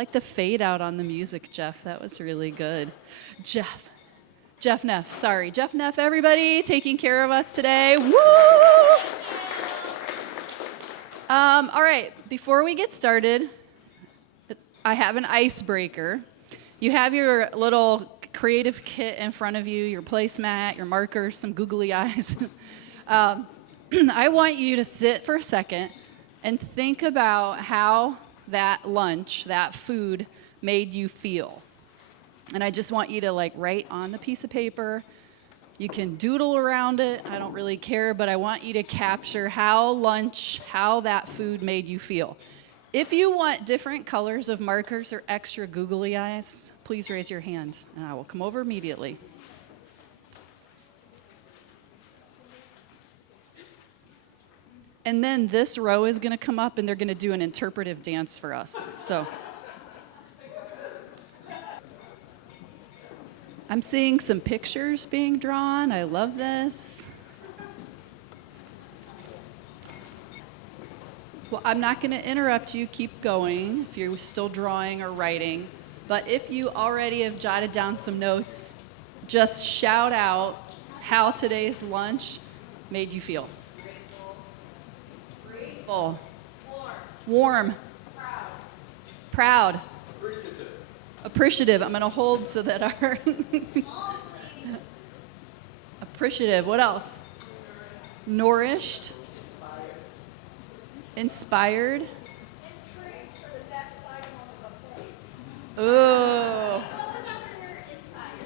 like the fade out on the music, Jeff. That was really good. Jeff Neff, sorry. Jeff Neff, everybody, taking care of us today. Woo! All right, before we get started, I have an icebreaker. You have your little creative kit in front of you, your placemat, your markers, some googly eyes. I want you to sit for a second and think about how that lunch, that food, made you feel. And I just want you to write on the piece of paper. You can doodle around it, I don't really care, but I want you to capture how that food made you feel. If you want different colors of markers or extra googly eyes, please raise your hand and I will come over immediately. And then this row is going to come up and they're going to do an interpretive dance for us. So I'm seeing some pictures being drawn. I love this. Well, I'm not going to interrupt you. Keep going if you're still drawing or writing. But if you already have jotted down some notes, just shout out how today's lunch made you feel. Grateful. Warm. Proud. Appreciative. I'm going to hold so that our... Appreciative. What else? Nourished. Inspired. Ooh.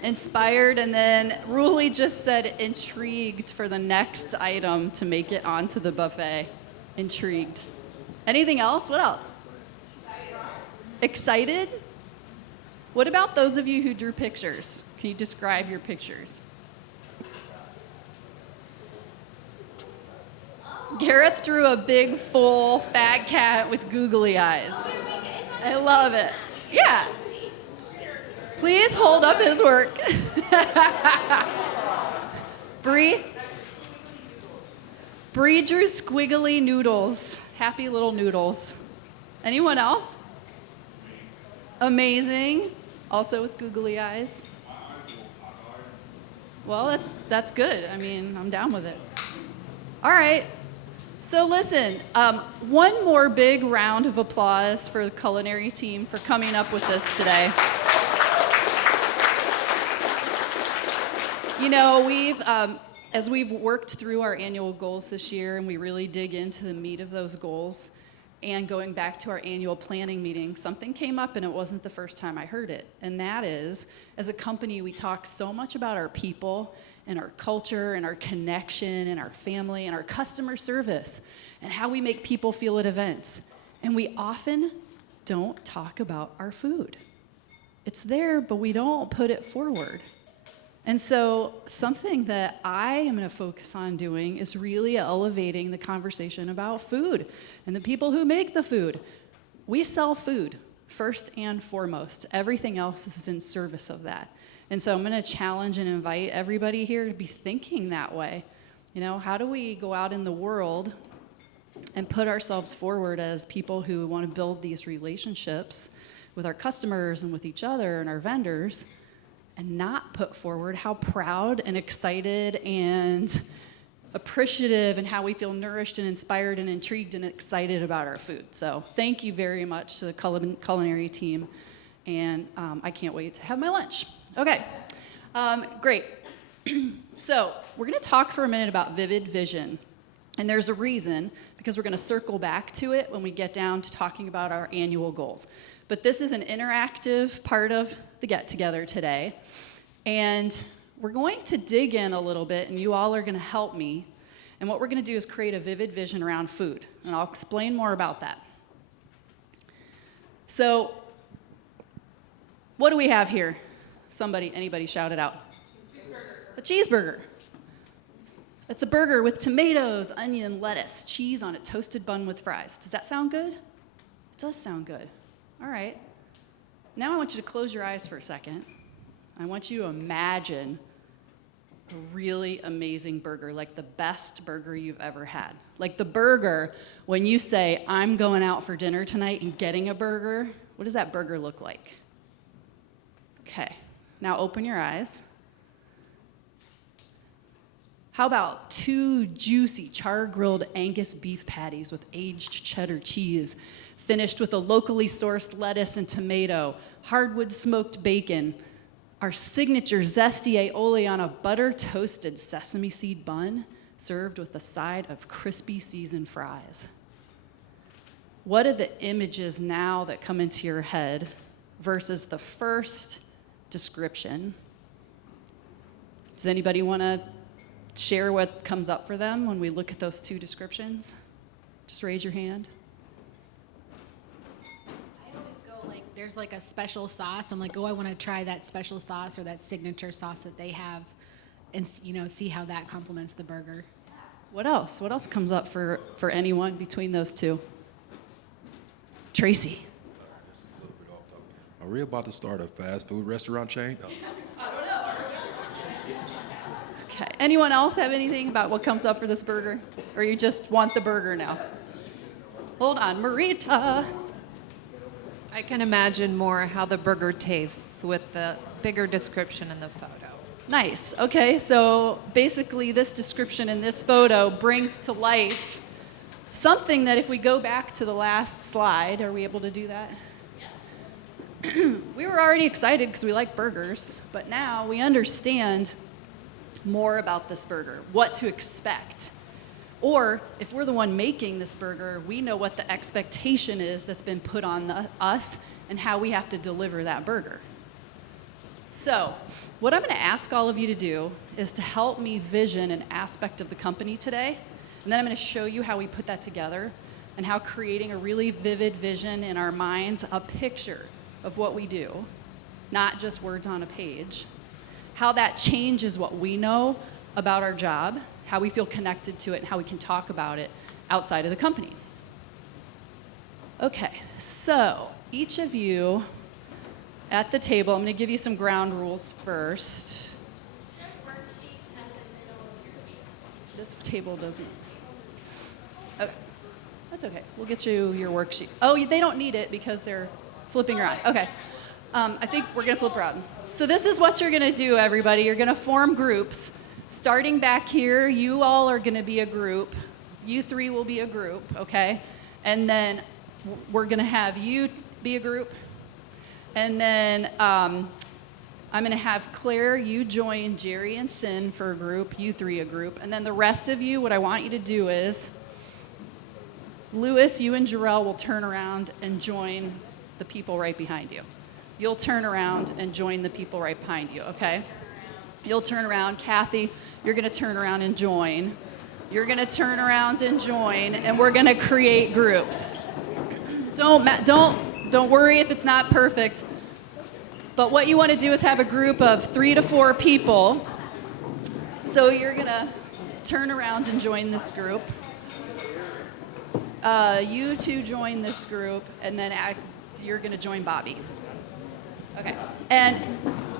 Inspired, and then Ruli just said intrigued for the next item to make it onto the buffet. Intrigued. Anything else? What else? Excited? What about those of you who drew pictures? Can you describe your pictures? Gareth drew a big, full, fat cat with googly eyes. I love it. Yeah. Please hold up his work. Bree drew squiggly noodles. Happy little noodles. Anyone else? Amazing. Also with googly eyes. Well, that's good. I mean, I'm down with it. All right. So listen, one more big round of applause for the culinary team for coming up with this today. You know, as we've worked through our annual goals this year and we really dig into the meat of those goals, and going back to our annual planning meeting, something came up and it wasn't the first time I heard it. And that is, as a company, we talk so much about our people and our culture and our connection and our family and our customer service and how we make people feel at events. And we often don't talk about our food. It's there, but we don't put it forward. And so something that I am going to focus on doing is really elevating the conversation about food and the people who make the food. We sell food first and foremost. Everything else is in service of that. And so I'm going to challenge and invite everybody here to be thinking that way. You know, how do we go out in the world and put ourselves forward as people who want to build these relationships with our customers and with each other and our vendors, and not put forward how proud and excited and appreciative and how we feel nourished and inspired and intrigued and excited about our food. So thank you very much to the culinary team, and I can't wait to have my lunch. Okay, great. So we're going to talk for a minute about vivid vision, and there's a reason, because we're going to circle back to it when we get down to talking about our annual goals. But this is an interactive part of the get-together today, and we're going to dig in a little bit, and you all are going to help me, and what we're going to do is create a vivid vision around food, and I'll explain more about that. So what do we have here? Anybody shout it out. Cheeseburger. A cheeseburger. It's a burger with tomatoes, onion, lettuce, cheese on a toasted bun with fries. Does that sound good? It does sound good. All right. Now I want you to close your eyes for a second. I want you to imagine a really amazing burger, like the best burger you've ever had. Like the burger, when you say, I'm going out for dinner tonight and getting a burger, What does that burger look like? Okay, now open your eyes. How about 2 juicy char-grilled Angus beef patties with aged cheddar cheese, finished with a locally sourced lettuce and tomato, hardwood smoked bacon, our signature zesty aioli on a butter-toasted sesame seed bun, served with a side of crispy seasoned fries. What are the images now that come into your head versus the first description? Does anybody want to share what comes up for them when we look at those 2 descriptions? Just raise your hand. I always go like, there's like a special sauce. I'm like, oh, I want to try that special sauce or that signature sauce that they have, and see how that complements the burger. What else? What else comes up for anyone between those 2? Tracy. This is a little bit off topic. Are we about to start a fast food restaurant chain? No. Okay. Anyone else have anything about what comes up for this burger? Or you just want the burger now? Hold on, Marita. I can imagine more how the burger tastes with the bigger description in the photo. Nice. Okay, so basically this description in this photo brings to life something that if we go back to the last slide, are we able to do that? Yeah. We were already excited because we like burgers, but now we understand more about this burger, what to expect. Or if we're the one making this burger, we know what the expectation is that's been put on us and how we have to deliver that burger. So, what I'm going to ask all of you to do is to help me vision an aspect of the company today, and then I'm going to show you how we put that together and how creating a really vivid vision in our minds, a picture of what we do, not just words on a page, how that changes what we know about our job, how we feel connected to it, and how we can talk about it outside of the company. Okay, so each of you at the table, I'm going to give you some ground rules first. This table doesn't. Okay, that's okay. We'll get you your worksheet. Oh, they don't need it because they're flipping around. Okay, I think we're going to flip around. So this is what you're going to do, everybody. You're going to form groups. Starting back here, you all are going to be a group. You 3 will be a group, okay? And then we're going to have you be a group. And then I'm going to have Claire, you join Jerry and Sin for a group, you 3 a group. And then the rest of you, what I want you to do is, Lewis, you and Jarrell will turn around and join the people right behind you. You'll turn around and join the people right behind you, okay? You'll turn around. Kathy, you're going to turn around and join. You're going to turn around and join, and we're going to create groups. Don't worry if it's not perfect. But what you want to do is have a group of 3 to 4 people. So you're going to turn around and join this group. You 2 join this group, and then you're going to join Bobby. Okay. And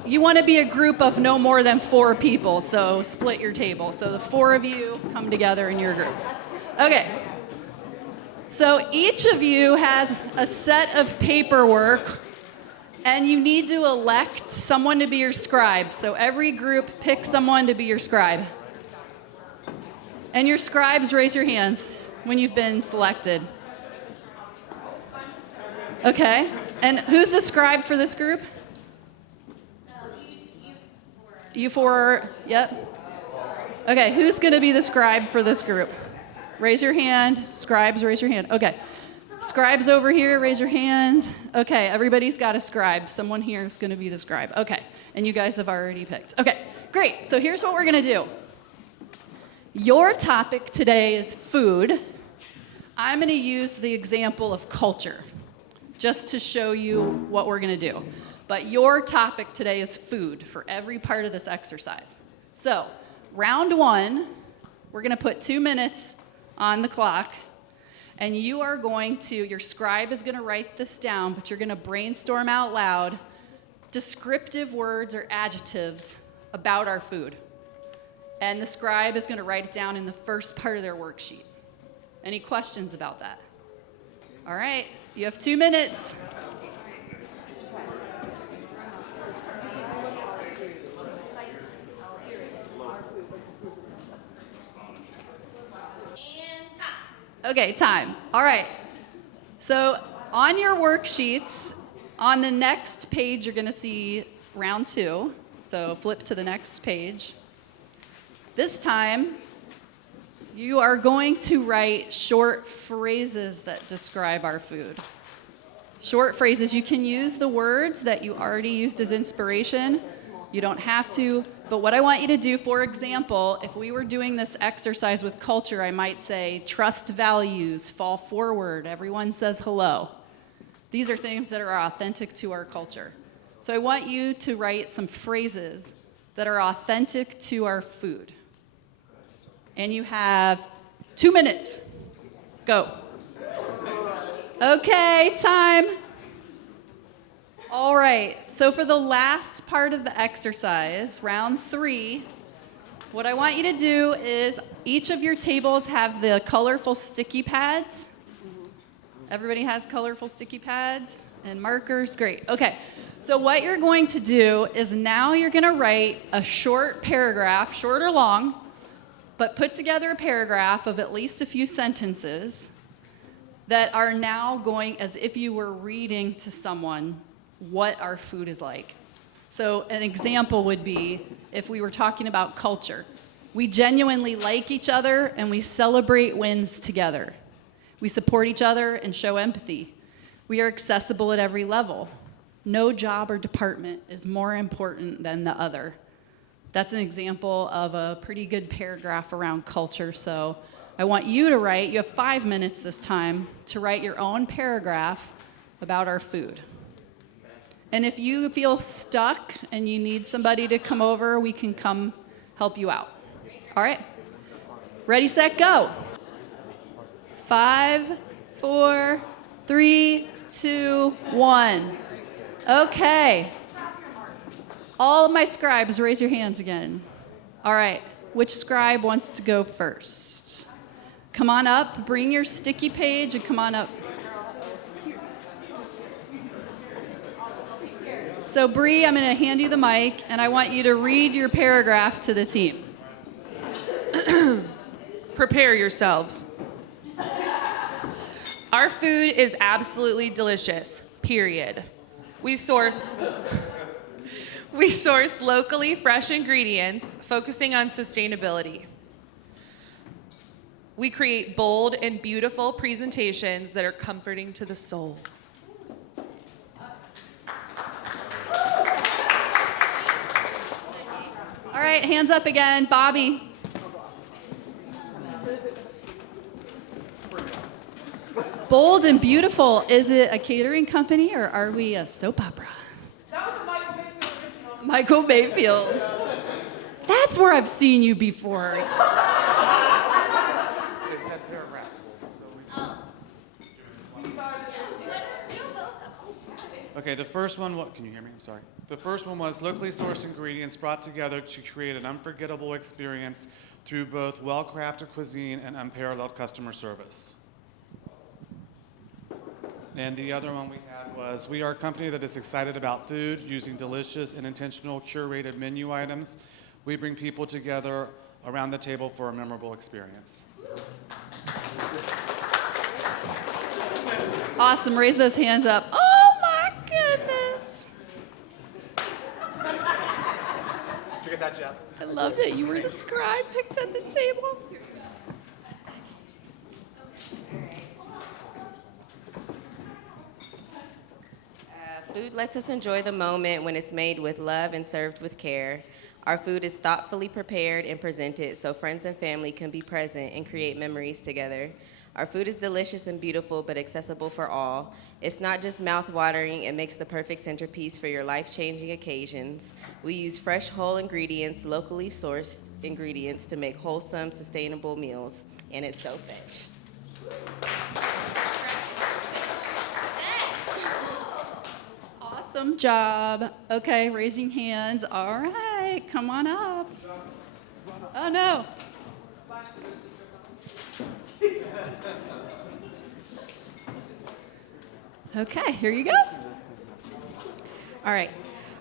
you want to be a group of no more than 4 people, so split your table. So the 4 of you come together in your group. Okay. So each of you has a set of paperwork, and you need to elect someone to be your scribe. So every group pick someone to be your scribe. And your scribes, raise your hands when you've been selected. Okay. And who's the scribe for this group? You 4, yep. Okay, who's going to be the scribe for this group? Raise your hand. Scribes, raise your hand. Okay. Scribes over here, raise your hand. Okay, everybody's got a scribe. Someone here is going to be the scribe. Okay, and you guys have already picked. Okay, great. So here's what we're going to do. Your topic today is food. I'm going to use the example of culture just to show you what we're going to do. But your topic today is food for every part of this exercise. So, round 1, we're going to put 2 minutes on the clock, and you are going to, your scribe is going to write this down, but you're going to brainstorm out loud descriptive words or adjectives about our food. And the scribe is going to write it down in the first part of their worksheet. Any questions about that? All right, you have 2 minutes. Okay, time. All right. So on your worksheets, on the next page, you're going to see round 2. So flip to the next page. This time, you are going to write short phrases that describe our food. Short phrases. You can use the words that you already used as inspiration. You don't have to. But what I want you to do, for example, if we were doing this exercise with culture, I might say, trust values, fall forward, everyone says hello. These are things that are authentic to our culture. So I want you to write some phrases that are authentic to our food. And you have 2 minutes. Go. Okay, time. All right, so for the last part of the exercise, round 3, what I want you to do is each of your tables have the colorful sticky pads. Everybody has colorful sticky pads and markers? Great. Okay, so what you're going to do is now you're going to write a short paragraph, short or long, but put together a paragraph of at least a few sentences that are now going as if you were reading to someone what our food is like. So an example would be if we were talking about culture. We genuinely like each other and we celebrate wins together. We support each other and show empathy. We are accessible at every level. No job or department is more important than the other. That's an example of a pretty good paragraph around culture. So I want you to write, you have 5 minutes this time, to write your own paragraph about our food. And if you feel stuck and you need somebody to come over, we can come help you out. All right? Ready, set, go. 5, 4, 3, 2, 1. Okay. All of my scribes, raise your hands again. All right. Which scribe wants to go first? Come on up. Bring your sticky page and come on up. So Bree, I'm going to hand you the mic, and I want you to read your paragraph to the team. Prepare yourselves. Our food is absolutely delicious, period. We source locally fresh ingredients, focusing on sustainability. We create bold and beautiful presentations that are comforting to the soul. All right, hands up again. Bobby. Bold and beautiful. Is it a catering company or are we a soap opera? That was a Michael Mayfield original. Michael Mayfield. That's where I've seen you before. They said paragraphs. Okay, the first one, can you hear me? I'm sorry. The first one was locally sourced ingredients brought together to create an unforgettable experience through both well-crafted cuisine and unparalleled customer service. And the other one we had was, we are a company that is excited about food, using delicious and intentional curated menu items. We bring people together around the table for a memorable experience. Awesome. Raise those hands up. Oh my goodness. Did you get that, Jeff? I love that you were the scribe picked at the table. Food lets us enjoy the moment when it's made with love and served with care. Our food is thoughtfully prepared and presented so friends and family can be present and create memories together. Our food is delicious and beautiful, but accessible for all. It's not just mouth-watering, it makes the perfect centerpiece for your life-changing occasions. We use fresh, whole ingredients, locally sourced ingredients to make wholesome, sustainable meals, and it's so fresh. Awesome job. Okay, raising hands. All right, come on up. Oh no. Okay, here you go. All right.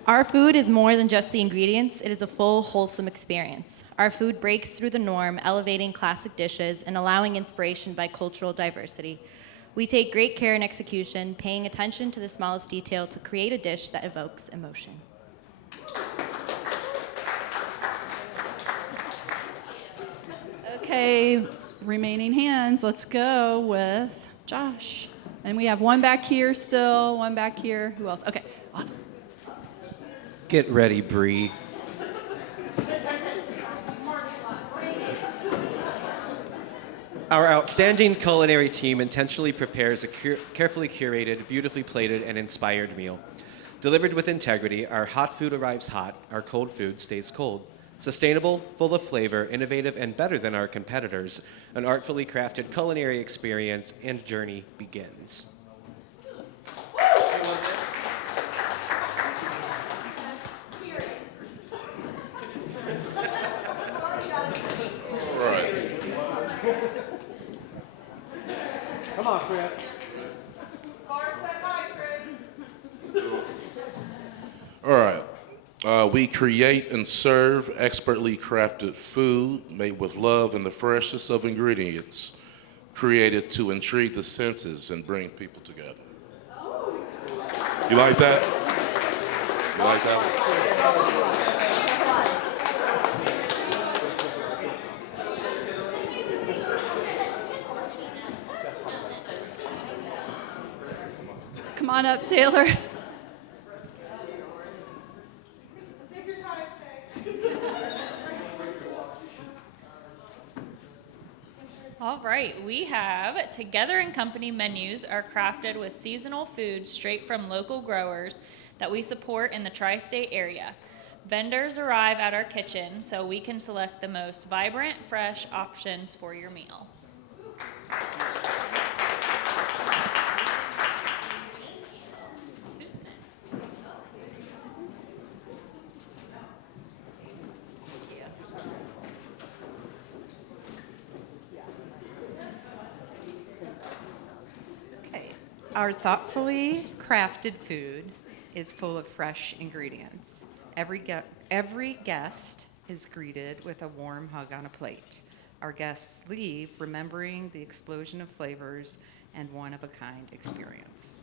Our food is more than just the ingredients, it is a full, wholesome experience. Our food breaks through the norm, elevating classic dishes and allowing inspiration by cultural diversity. We take great care in execution, paying attention to the smallest detail to create a dish that evokes emotion. Okay, remaining hands, let's go with Josh. And we have one back here still, one back here. Who else? Okay, awesome. Get ready, Bree. Our outstanding culinary team intentionally prepares a carefully curated, beautifully plated, and inspired meal. Delivered with integrity, our hot food arrives hot, our cold food stays cold. Sustainable, full of flavor, innovative, and better than our competitors, an artfully crafted culinary experience and journey begins. Come on, Chris. All right. We create and serve expertly crafted food made with love and the freshest of ingredients, created to intrigue the senses and bring people together. You like that? You like that one? Come on up, Taylor. All right, we have Together and Company menus are crafted with seasonal foods straight from local growers that we support in the tri-state area. Vendors arrive at our kitchen so we can select the most vibrant, fresh options for your meal. Our thoughtfully crafted food is full of fresh ingredients. Every guest is greeted with a warm hug on a plate. Our guests leave remembering the explosion of flavors and one-of-a-kind experience.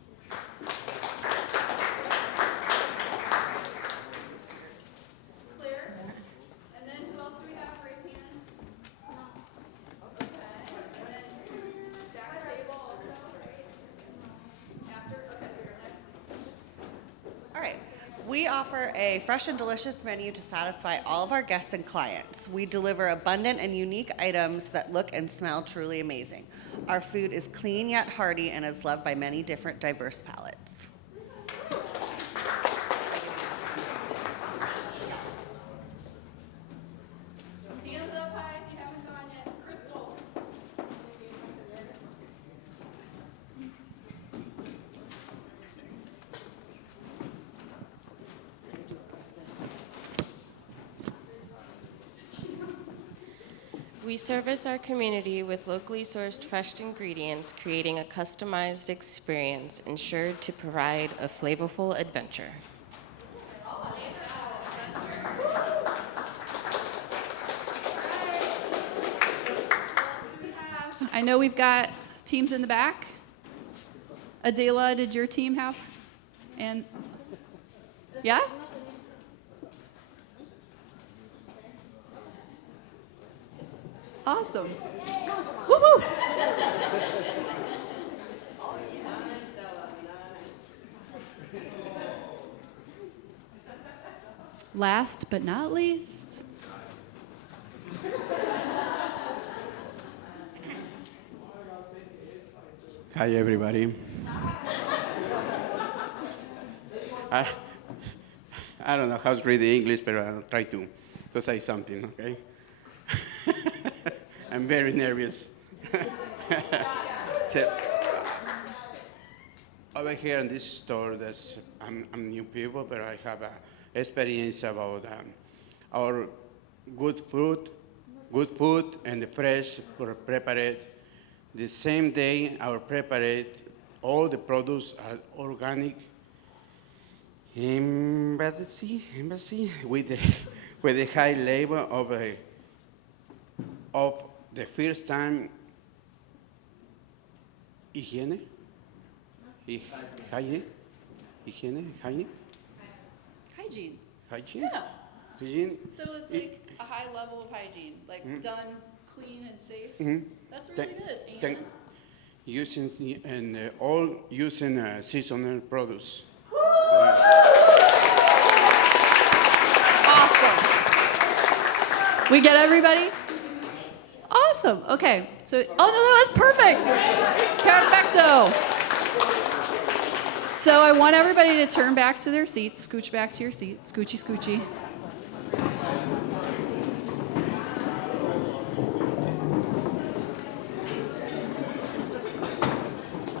Clear. And then who else do we have? Raise hands. Okay. And then back table also, right? After, okay, next. All right. We offer a fresh and delicious menu to satisfy all of our guests and clients. We deliver abundant and unique items that look and smell truly amazing. Our food is clean yet hearty and is loved by many different diverse palates. Hands up high if you haven't gone yet. Crystals. We service our community with locally sourced fresh ingredients, creating a customized experience ensured to provide a flavorful adventure. I know we've got teams in the back. Adela, did your team have? And yeah? Awesome. Woo-hoo. Last but not least. Hi, everybody. I don't know how to read the English, but I'll try to say something, okay? I'm very nervous. So, over here in this store, I'm new people, but I have experience about our good food, and the fresh prepared. The same day, our prepared, all the products are organic, in embassy with the high level of the first time hygiene. Hygiene. Hygiene. Hygiene. Yeah. Hygiene. So it's like a high level of hygiene, like done, clean, and safe. Mhm. That's really good. Thank- And Using all using seasonal products. awesome. We get everybody? Awesome. Okay. So, oh no, that was perfect. Perfecto. So I want everybody to turn back to their seats, scooch back to your seat, scoochy, scoochy.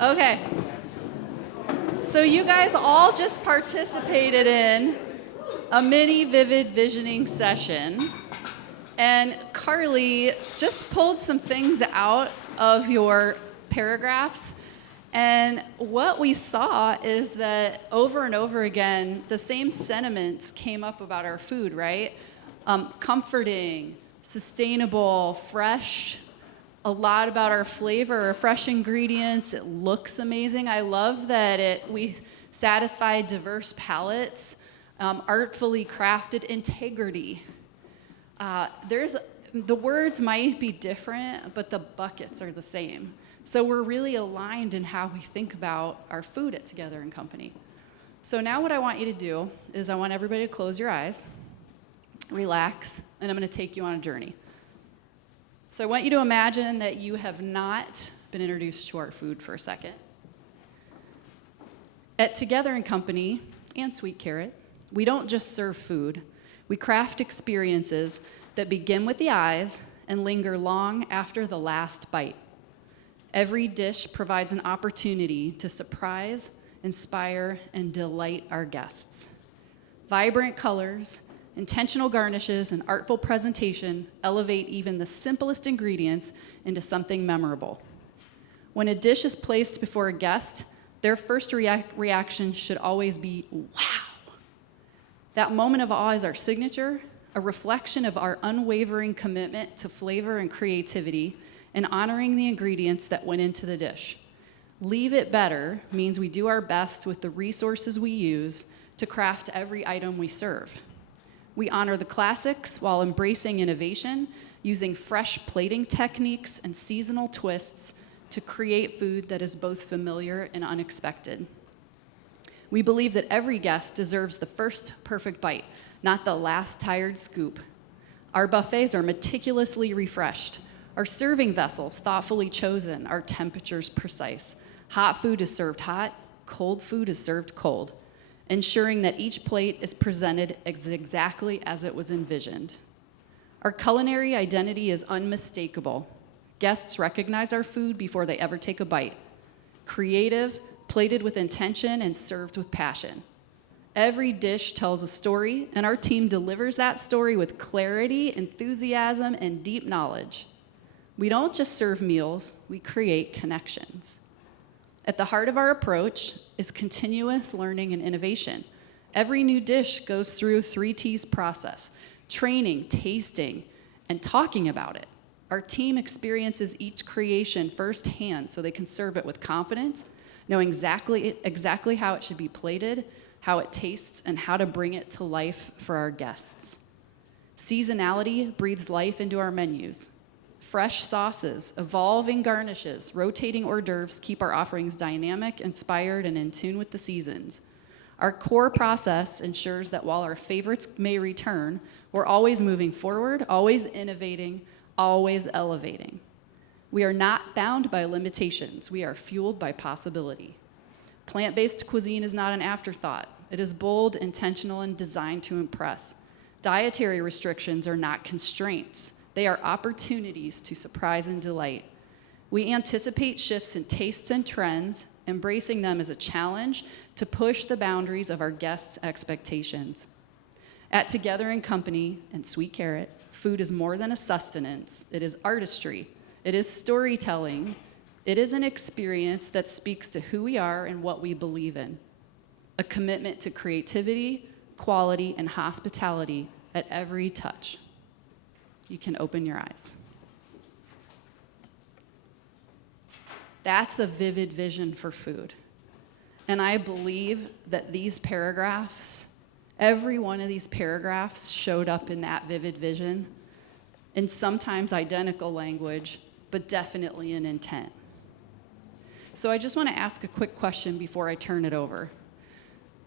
Okay. So you guys all just participated in a mini vivid visioning session. And Carly just pulled some things out of your paragraphs. And what we saw is that over and over again, the same sentiments came up about our food, right? Comforting, sustainable, fresh, a lot about our flavor, fresh ingredients. It looks amazing. I love that we satisfy diverse palates, artfully crafted integrity. The words might be different, but the buckets are the same. So we're really aligned in how we think about our food at Together in Company. So now what I want you to do is I want everybody to close your eyes, relax, and I'm going to take you on a journey. So I want you to imagine that you have not been introduced to our food for a second. At Together in Company and Sweet Carrot, we don't just serve food. We craft experiences that begin with the eyes and linger long after the last bite. Every dish provides an opportunity to surprise, inspire, and delight our guests. Vibrant colors, intentional garnishes, and artful presentation elevate even the simplest ingredients into something memorable. When a dish is placed before a guest, their first reaction should always be, wow. That moment of awe is our signature, a reflection of our unwavering commitment to flavor and creativity and honoring the ingredients that went into the dish. Leave it better means we do our best with the resources we use to craft every item we serve. We honor the classics while embracing innovation, using fresh plating techniques and seasonal twists to create food that is both familiar and unexpected. We believe that every guest deserves the first perfect bite, not the last tired scoop. Our buffets are meticulously refreshed, our serving vessels thoughtfully chosen, our temperatures precise. Hot food is served hot, cold food is served cold, ensuring that each plate is presented exactly as it was envisioned. Our culinary identity is unmistakable. Guests recognize our food before they ever take a bite. Creative, plated with intention, and served with passion. Every dish tells a story, and our team delivers that story with clarity, enthusiasm, and deep knowledge. We don't just serve meals, we create connections. At the heart of our approach is continuous learning and innovation. Every new dish goes through 3 T's process: training, tasting, and talking about it. Our team experiences each creation firsthand so they can serve it with confidence, knowing exactly how it should be plated, how it tastes, and how to bring it to life for our guests. Seasonality breathes life into our menus. Fresh sauces, evolving garnishes, rotating hors d'oeuvres keep our offerings dynamic, inspired, and in tune with the seasons. Our core process ensures that while our favorites may return, we're always moving forward, always innovating, always elevating. We are not bound by limitations. We are fueled by possibility. Plant-based cuisine is not an afterthought. It is bold, intentional, and designed to impress. Dietary restrictions are not constraints. They are opportunities to surprise and delight. We anticipate shifts in tastes and trends, embracing them as a challenge to push the boundaries of our guests' expectations. At Together in Company and Sweet Carrot, food is more than a sustenance. It is artistry. It is storytelling. It is an experience that speaks to who we are and what we believe in. A commitment to creativity, quality, and hospitality at every touch. You can open your eyes. That's a vivid vision for food. And I believe that these paragraphs, every one of these paragraphs showed up in that vivid vision, in sometimes identical language, but definitely an intent. So I just want to ask a quick question before I turn it over.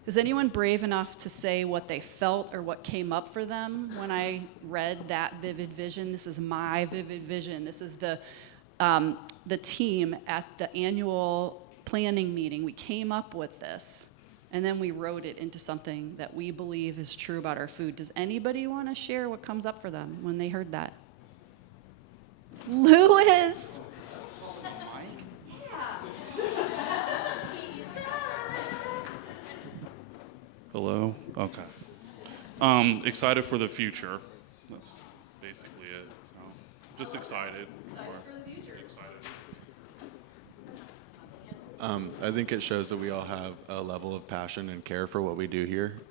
Is anyone brave enough to say what they felt or what came up for them when I read that vivid vision? This is my vivid vision. This is the team at the annual planning meeting. We came up with this, and then we wrote it into something that we believe is true about our food. Does anybody want to share what comes up for them when they heard that? Lewis! Hello? Okay. Excited for the future. That's basically it. So, just excited. I think it shows that we all have a level of passion and care for what we do here.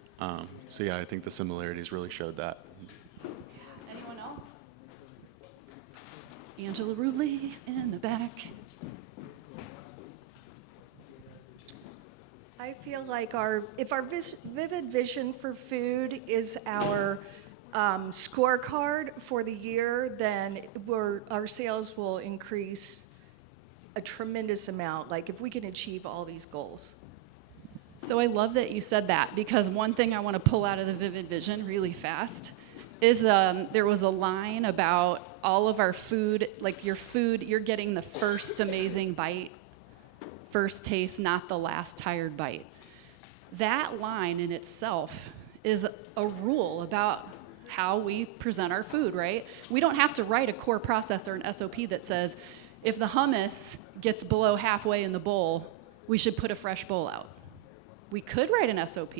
So yeah, I think the similarities really showed that. Anyone else? Angela Rudley in the back. I feel like if our vivid vision for food is our scorecard for the year, then our sales will increase a tremendous amount, like if we can achieve all these goals. So I love that you said that, because one thing I want to pull out of the vivid vision really fast is there was a line about all of our food, like your food, you're getting the first amazing bite, first taste, not the last tired bite. That line in itself is a rule about how we present our food, right? We don't have to write a core process or an SOP that says, if the hummus gets below halfway in the bowl, we should put a fresh bowl out. We could write an SOP,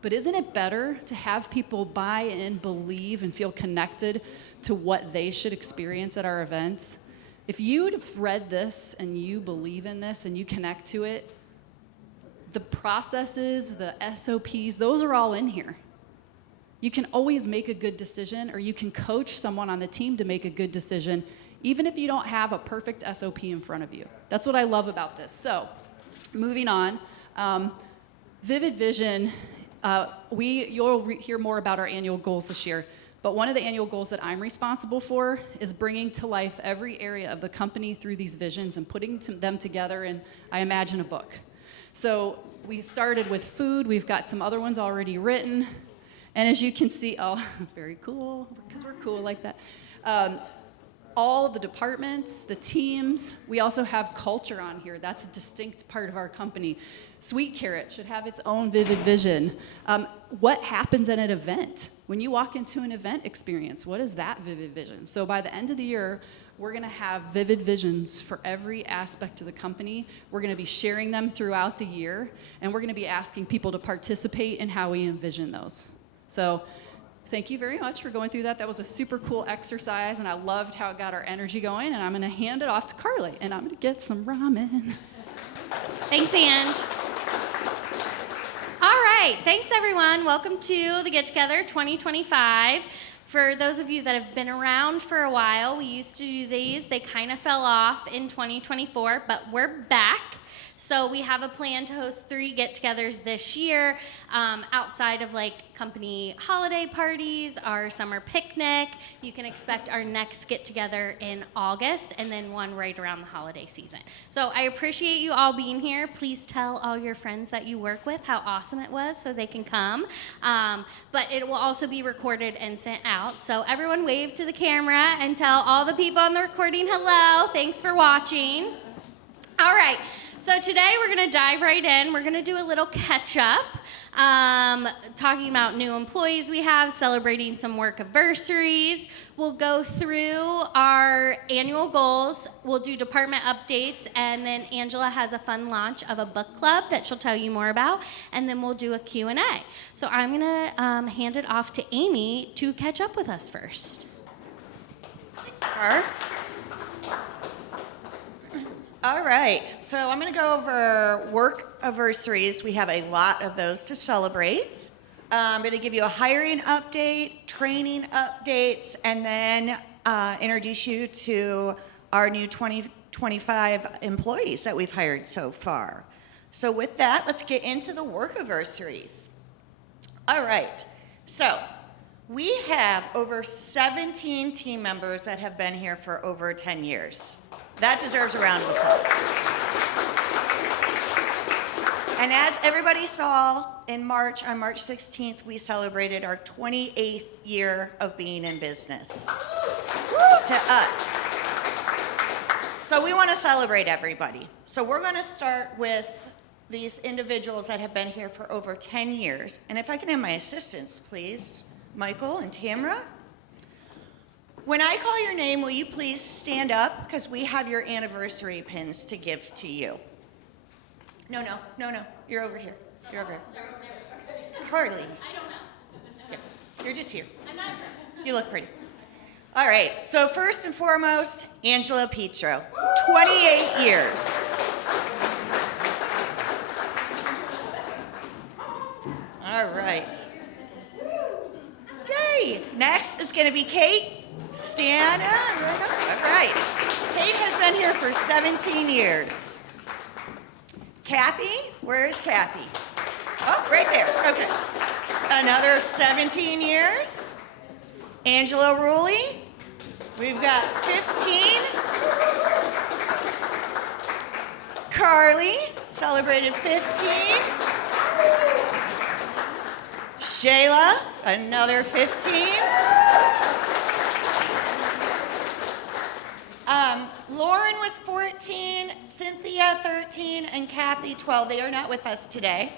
but isn't it better to have people buy in, believe, and feel connected to what they should experience at our events? If you'd have read this and you believe in this and you connect to it, the processes, the SOPs, those are all in here. You can always make a good decision, or you can coach someone on the team to make a good decision, even if you don't have a perfect SOP in front of you. That's what I love about this. So, moving on, Vivid Vision, you'll hear more about our annual goals this year, but one of the annual goals that I'm responsible for is bringing to life every area of the company through these visions and putting them together in, I imagine, a book. So we started with food. We've got some other ones already written. And as you can see, oh, very cool, because we're cool like that. All of the departments, the teams, we also have culture on here. That's a distinct part of our company. Sweet Carrot should have its own vivid vision. What happens at an event? When you walk into an event experience, what is that vivid vision? So by the end of the year, we're gonna have vivid visions for every aspect of the company. We're gonna be sharing them throughout the year, and we're gonna be asking people to participate in how we envision those. So thank you very much for going through that. That was a super cool exercise, and I loved how it got our energy going, and I'm gonna hand it off to Carly, and I'm gonna get some ramen. Thanks, Ange. All right, thanks everyone. Welcome to the Get Together 2025. For those of you that have been around for a while, we used to do these. They kind of fell off in 2024, but we're back. So we have a plan to host 3 get-togethers this year, outside of like company holiday parties, our summer picnic. You can expect our next get-together in August, and then one right around the holiday season. So I appreciate you all being here. Please tell all your friends that you work with how awesome it was so they can come. But it will also be recorded and sent out. So everyone wave to the camera and tell all the people on the recording hello. Thanks for watching. All right. So today we're going to dive right in. We're going to do a little catch-up, talking about new employees we have, celebrating some work anniversaries. We'll go through our annual goals. We'll do department updates, and then Angela has a fun launch of a book club that she'll tell you more about, and then we'll do a Q&A. So I'm going to hand it off to Amy to catch up with us first. Thanks, Car. All right, so I'm going to go over work anniversaries. We have a lot of those to celebrate. I'm going to give you a hiring update, training updates, and then introduce you to our new 2025 employees that we've hired so far. So with that, let's get into the workiversaries. All right, so we have over 17 team members that have been here for over 10 years. That deserves a round of applause. And as everybody saw in March, on March 16th, we celebrated our 28th year of being in business. To us. So we want to celebrate everybody. So we're going to start with these individuals that have been here for over 10 years. And if I can have my assistants, please, Michael and Tamara. When I call your name, will you please stand up? Because we have your anniversary pins to give to you. No. You're over here. You're over here. Carly. I don't know. Yeah, you're just here. I'm not drunk. You look pretty. All right, so first and foremost, Angela Petro, 28 years. All right. Okay, next is going to be Kate. Stand up. All right. Kate has been here for 17 years. Kathy, where is Kathy? Oh, right there. Okay. Another 17 years. Angela Rulli, we've got 15. Carly, celebrated 15. Shayla, another 15. Lauren was 14, Cynthia 13, and Kathy 12. They are not with us today.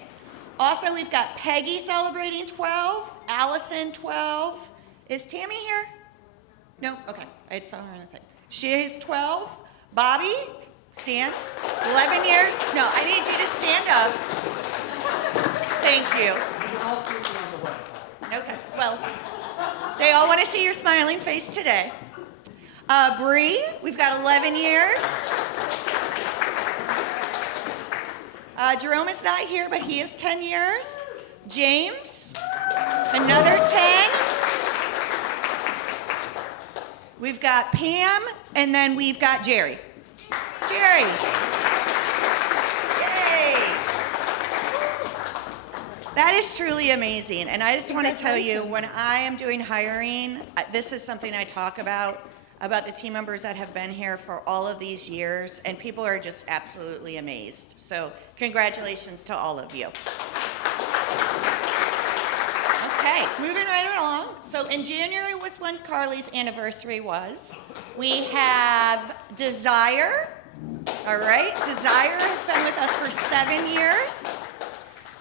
Also, we've got Peggy celebrating 12, Allison 12. Is Tammy here? No? Okay. I saw her on the side. She is 12. Bobby, stand. 11 years. No, I need you to stand up. Thank you. Okay. Well, they all want to see your smiling face today. Bree, we've got 11 years. Jerome is not here, but he is 10 years. James, another 10. We've got Pam, and then we've got Jerry. Jerry. Yay. That is truly amazing. And I just want to tell you, when I am doing hiring, this is something I talk about the team members that have been here for all of these years, and people are just absolutely amazed. So congratulations to all of you. Okay, moving right along. So in January was when Carly's anniversary was. We have Desire. All right, Desire has been with us for 7 years.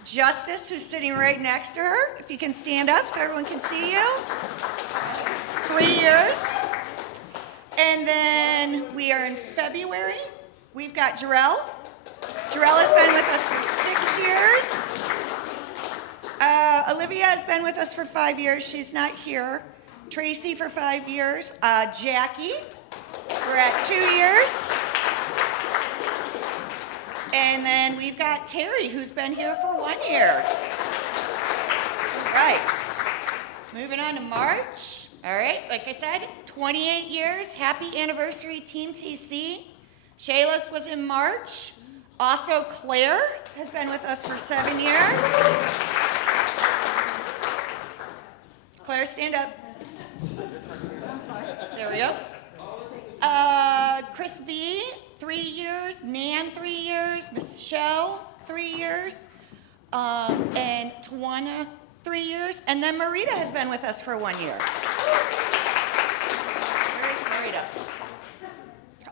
Justice, who's sitting right next to her, if you can stand up so everyone can see you. 3 years. And then we are in February. We've got Jarrell. Jarrell has been with us for 6 years. Olivia has been with us for 5 years. She's not here. Tracy for 5 years. Jackie, we're at 2 years. And then we've got Terry, who's been here for 1 year. All right. Moving on to March. All right, like I said, 28 years. Happy anniversary, Team TC. Shayla's was in March. Also, Claire has been with us for 7 years. Claire, stand up. There we go. Chris B, 3 years. Nan, 3 years. Michelle, 3 years. And Tawana, 3 years. And then Marita has been with us for 1 year. Where is Marita?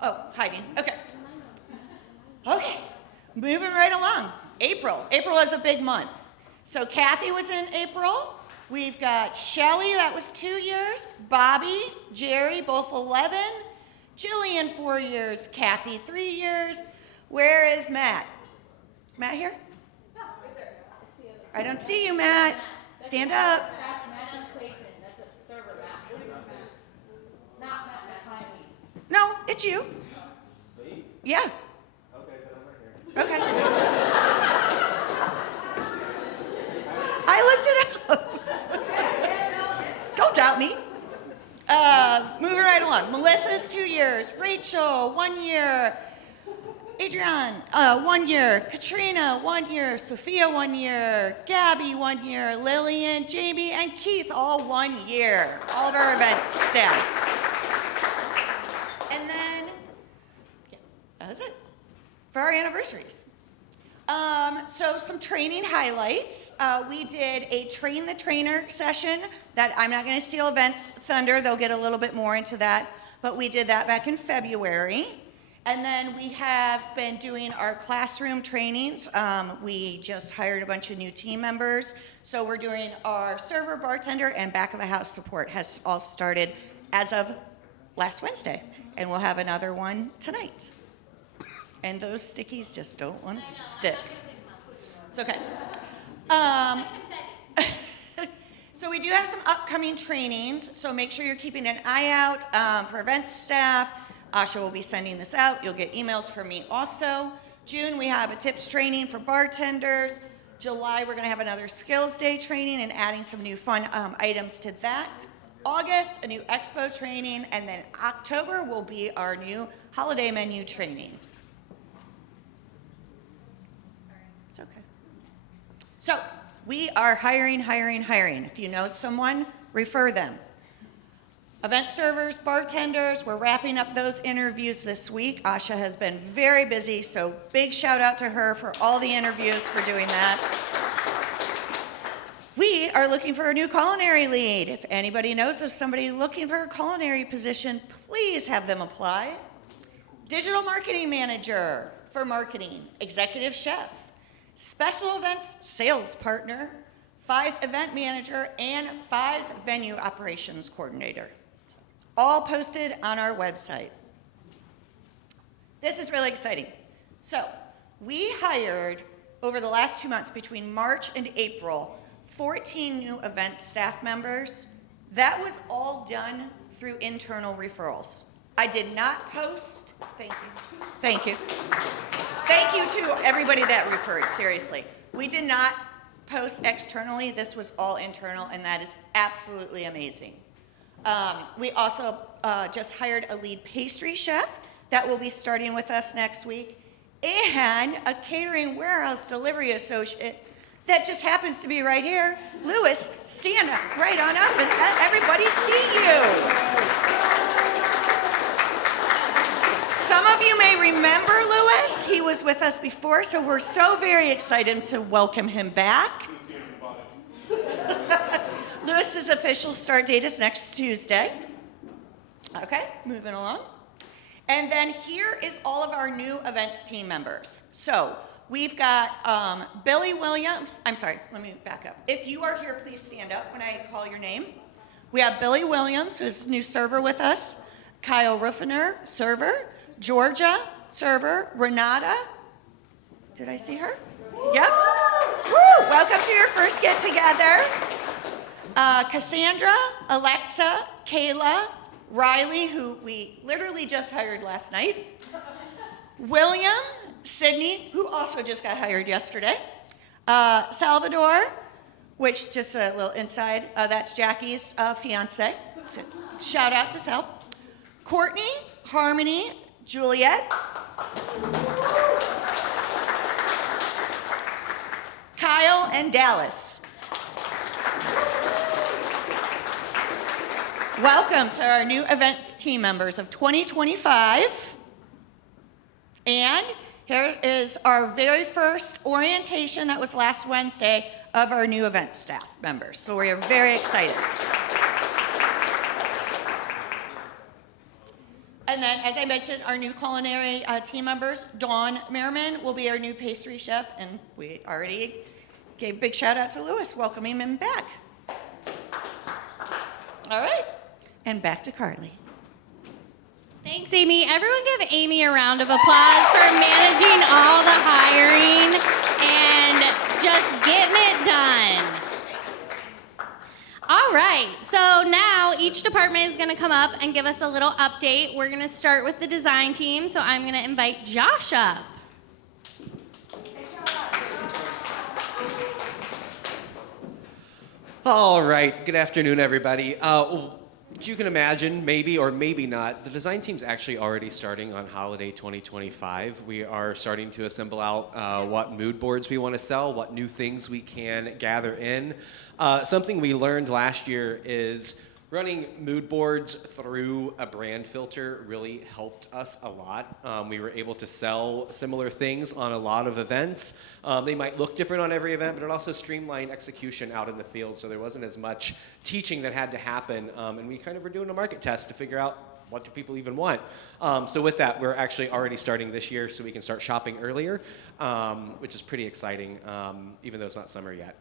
Oh, hiding. Okay. Okay. Moving right along. April. April is a big month. So Kathy was in April. We've got Shelly, that was 2 years. Bobby, Jerry, both 11. Jillian, 4 years. Kathy, 3 years. Where is Matt? Is Matt here? No, right there. I don't see you, Matt. Stand up. No, it's you. Yeah. Okay. I looked it up. about me. Moving right along. Melissa's 2 years. Rachel, 1 year. Adrian, 1 year. Katrina, 1 year. Sophia, 1 year. Gabby, 1 year. Lillian, Jamie, and Keith, all 1 year. All of our events staff. And then, yeah, that was it for our anniversaries. So some training highlights. We did a train the trainer session that I'm not going to steal events thunder. They'll get a little bit more into that, but we did that back in February. And then we have been doing our classroom trainings. We just hired a bunch of new team members. So we're doing our server, bartender, and back of the house support has all started as of last Wednesday. And we'll have another one tonight. And those stickies just don't want to stick. It's okay. So we do have some upcoming trainings, so make sure you're keeping an eye out for event staff. Asha will be sending this out. You'll get emails from me also. June, we have a tips training for bartenders. July, we're going to have another skills day training and adding some new fun items to that. August, a new expo training, and then October will be our new holiday menu training. It's okay. So we are hiring. If you know someone, refer them. Event servers, bartenders, we're wrapping up those interviews this week. Asha has been very busy, so big shout out to her for all the interviews, for doing that. We are looking for a new culinary lead. If anybody knows of somebody looking for a culinary position, please have them apply. Digital marketing manager for marketing, executive chef, special events sales partner, FI's event manager, and FI's venue operations coordinator. All posted on our website. This is really exciting. So we hired over the last 2 months, between March and April, 14 new event staff members. That was all done through internal referrals. I did not post. Thank you. Thank you. Thank you to everybody that referred, seriously. We did not post externally. This was all internal, and that is absolutely amazing. We also just hired a lead pastry chef that will be starting with us next week, and a catering warehouse delivery associate that just happens to be right here. Lewis, stand up, right on up, and let everybody see you. Some of you may remember Lewis. He was with us before, so we're so very excited to welcome him back. Lewis's official start date is next Tuesday. Okay, moving along. And then here is all of our new events team members. So we've got Billy Williams. I'm sorry, let me back up. If you are here, please stand up when I call your name. We have Billy Williams, who's new server with us. Kyle Ruffiner, server. Georgia, server. Renata, did I see her? Yep. Woo! Welcome to your first get together. Cassandra, Alexa, Kayla, Riley, who we literally just hired last night. William, Sydney, who also just got hired yesterday. Salvador, which, just a little inside, that's Jackie's fiance. So, shout out to Sal. Courtney, Harmony, Juliet. Kyle and Dallas. Welcome to our new events team members of 2025. And here is our very first orientation, that was last Wednesday, of our new event staff members. So we are very excited. And then, as I mentioned, our new culinary team members, Dawn Merriman will be our new pastry chef, and we already gave a big shout out to Lewis, welcoming him back. All right, and back to Carly. Thanks, Amy. Everyone give Amy a round of applause for managing all the hiring and just getting it done. All right, so now each department is gonna come up and give us a little update. We're gonna start with the design team, so I'm gonna invite Josh up. All right, good afternoon, everybody. You can imagine, maybe or maybe not, the design team's actually already starting on holiday 2025. We are starting to assemble out what mood boards we want to sell, what new things we can gather in. Something we learned last year is running mood boards through a brand filter really helped us a lot. We were able to sell similar things on a lot of events. They might look different on every event, but it also streamlined execution out in the field, so there wasn't as much teaching that had to happen. And we kind of were doing a market test to figure out what do people even want. So with that, we're actually already starting this year so we can start shopping earlier, which is pretty exciting, even though it's not summer yet.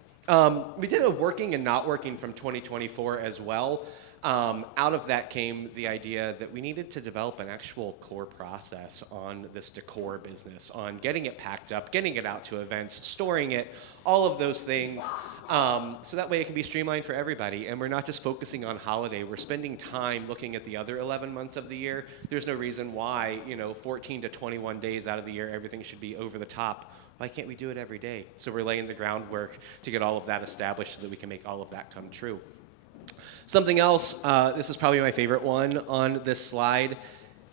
We did a working and not working from 2024 as well. Out of that came the idea that we needed to develop an actual core process on this decor business, on getting it packed up, getting it out to events, storing it, all of those things, so that way it can be streamlined for everybody. And we're not just focusing on holiday, we're spending time looking at the other 11 months of the year. There's no reason why, 14 to 21 days out of the year, everything should be over the top. Why can't we do it every day? So we're laying the groundwork to get all of that established so that we can make all of that come true. Something else, this is probably my favorite one on this slide,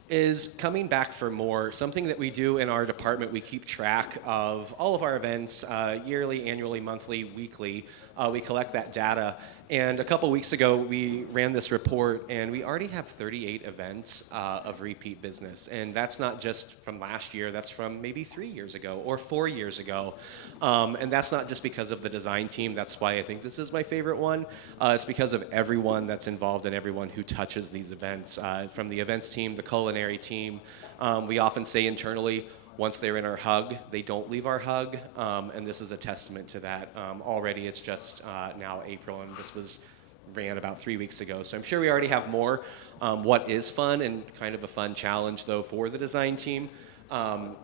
is coming back for more. Something that we do in our department, we keep track of all of our events, yearly, annually, monthly, weekly. We collect that data. And a couple weeks ago, we ran this report, and we already have 38 events of repeat business. And that's not just from last year, that's from maybe 3 years ago or 4 years ago. And that's not just because of the design team. That's why I think this is my favorite one. It's because of everyone that's involved and everyone who touches these events. From the events team, the culinary team. We often say internally, once they're in our hug, they don't leave our hug, and this is a testament to that. Already it's just now April, and this ran about 3 weeks ago, so I'm sure we already have more. What is fun and kind of a fun challenge, though, for the design team,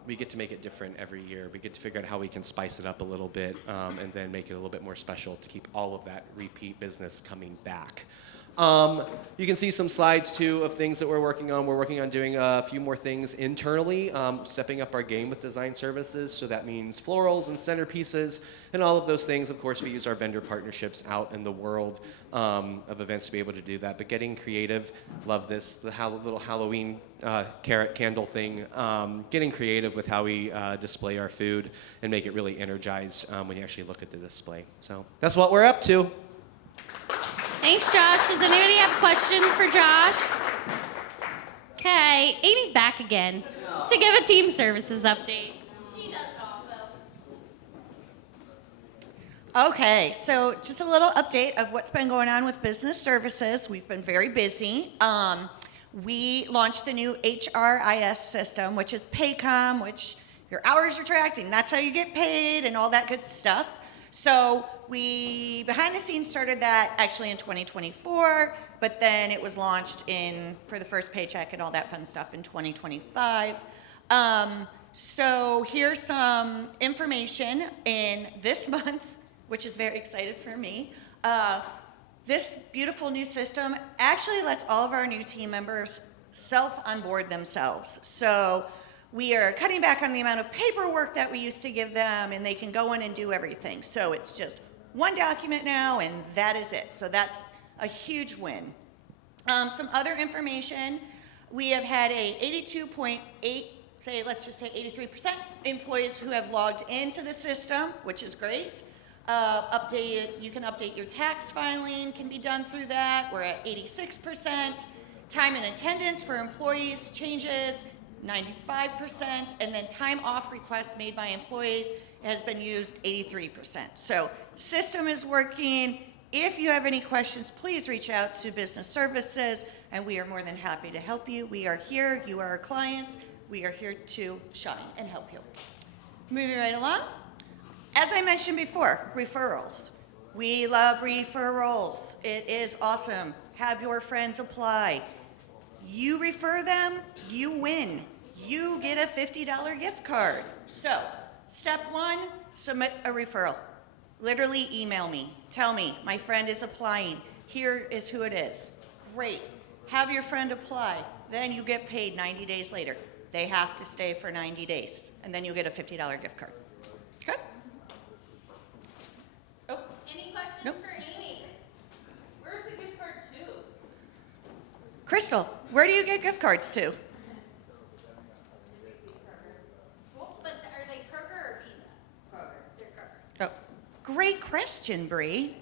we get to make it different every year. We get to figure out how we can spice it up a little bit and then make it a little bit more special to keep all of that repeat business coming back. You can see some slides too of things that we're working on. We're working on doing a few more things internally, stepping up our game with design services. So that means florals and centerpieces and all of those things. Of course, we use our vendor partnerships out in the world of events to be able to do that. But getting creative, love this, the little Halloween carrot candle thing. Getting creative with how we display our food and make it really energized when you actually look at the display. So that's what we're up to. Thanks, Josh. Does anybody have questions for Josh? Okay, Amy's back again to give a team services update. She does it all, though. Okay, so just a little update of what's been going on with business services. We've been very busy. We launched the new HRIS system, which is Paycom, which your hours are tracked, and that's how you get paid and all that good stuff. So we, behind the scenes, started that actually in 2024, but then it was launched for the first paycheck and all that fun stuff in 2025. So here's some information in this month, which is very excited for me. This beautiful new system actually lets all of our new team members self-onboard themselves. So we are cutting back on the amount of paperwork that we used to give them, and they can go in and do everything. So it's just one document now, and that is it. So that's a huge win. Some other information, we have had a 82.8, let's just say 83% employees who have logged into the system, which is great. You can update your tax filing, can be done through that. We're at 86%. Time and attendance for employees changes, 95%, and then time off requests made by employees has been used 83%. So system is working. If you have any questions, please reach out to business services, and we are more than happy to help you. We are here. You are our clients. We are here to shine and help you. Moving right along. As I mentioned before, referrals. We love referrals. It is awesome. Have your friends apply. You refer them, you win. You get a $50 gift card. So, step one, submit a referral. Literally email me. Tell me, my friend is applying. Here is who it is. Great. Have your friend apply. Then you get paid 90 days later. They have to stay for 90 days. And then you get a $50 gift card. Okay? Any questions for Amy? Where do you get gift cards to? But are they Kroger or Visa? They're Kroger. Oh, great question, Bree.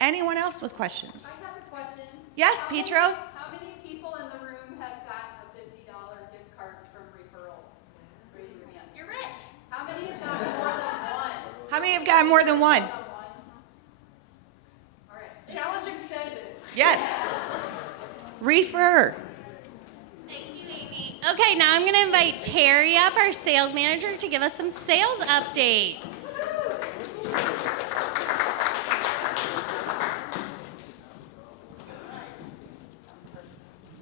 Anyone else with questions? I have a question. Yes, Petro? How many people in the room have gotten a $50 gift card from referrals? Raise your hand. You're rich. How many have gotten more than one? How many have gotten more than one? All right. Challenge extended. Yes. Refer. Thank you, Amy. Okay, now I'm going to invite Terry up, our sales manager, to give us some sales updates.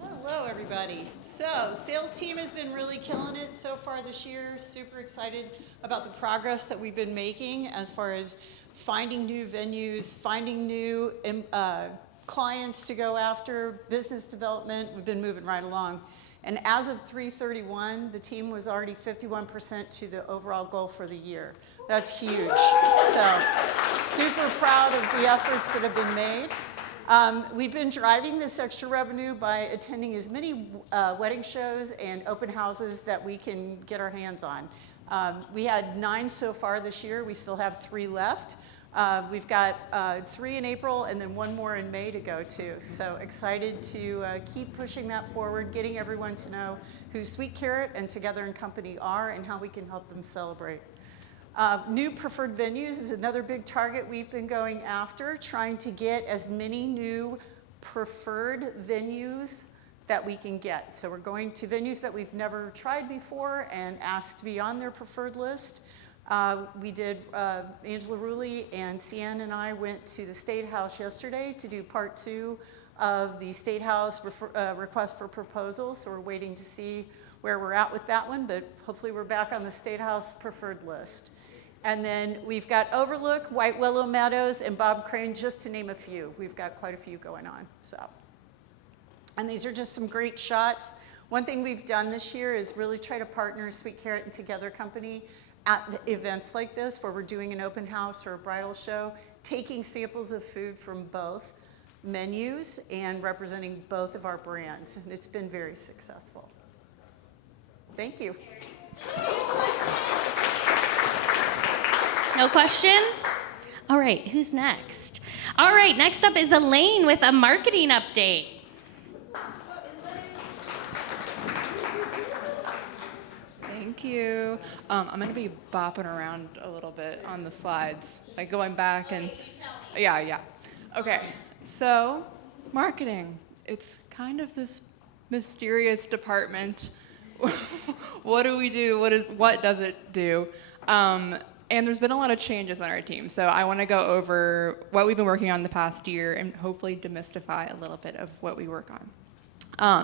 Hello, everybody. So, sales team has been really killing it so far this year. Super excited about the progress that we've been making as far as finding new venues, finding new clients to go after, business development. We've been moving right along. And as of 3/31, the team was already 51% to the overall goal for the year. That's huge. So, super proud of the efforts that have been made. We've been driving this extra revenue by attending as many wedding shows and open houses that we can get our hands on. We had 9 so far this year. We still have 3 left. We've got 3 in April and then 1 more in May to go to. So excited to keep pushing that forward, getting everyone to know who Sweet Carrot and Together in Company are and how we can help them celebrate. New preferred venues is another big target we've been going after, trying to get as many new preferred venues that we can get. So we're going to venues that we've never tried before and asked to be on their preferred list. We did, Angela Rulli and Cian and I went to the State House yesterday to do part 2 of the State House request for proposals. So we're waiting to see where we're at with that one, but hopefully we're back on the State House preferred list. And then we've got Overlook, White Willow Meadows, and Bob Crane, just to name a few. We've got quite a few going on, so. And these are just some great shots. One thing we've done this year is really try to partner Sweet Carrot and Together Company at events like this, where we're doing an open house or a bridal show, taking samples of food from both menus and representing both of our brands. And it's been very successful. Thank you. No questions? All right, who's next? All right, next up is Elaine with a marketing update. Thank you. I'm going to be bopping around a little bit on the slides, like going back and, yeah. Okay, so marketing. It's kind of this mysterious department. What do we do? What does it do? And there's been a lot of changes on our team. So I want to go over what we've been working on the past year and hopefully demystify a little bit of what we work on.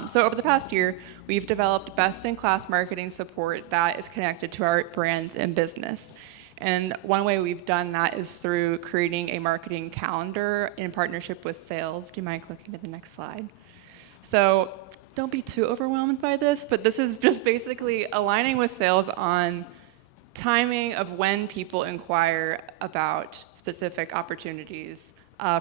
So over the past year, we've developed best-in-class marketing support that is connected to our brands and business. And one way we've done that is through creating a marketing calendar in partnership with sales. Do you mind clicking to the next slide? So don't be too overwhelmed by this, but this is just basically aligning with sales on timing of when people inquire about specific opportunities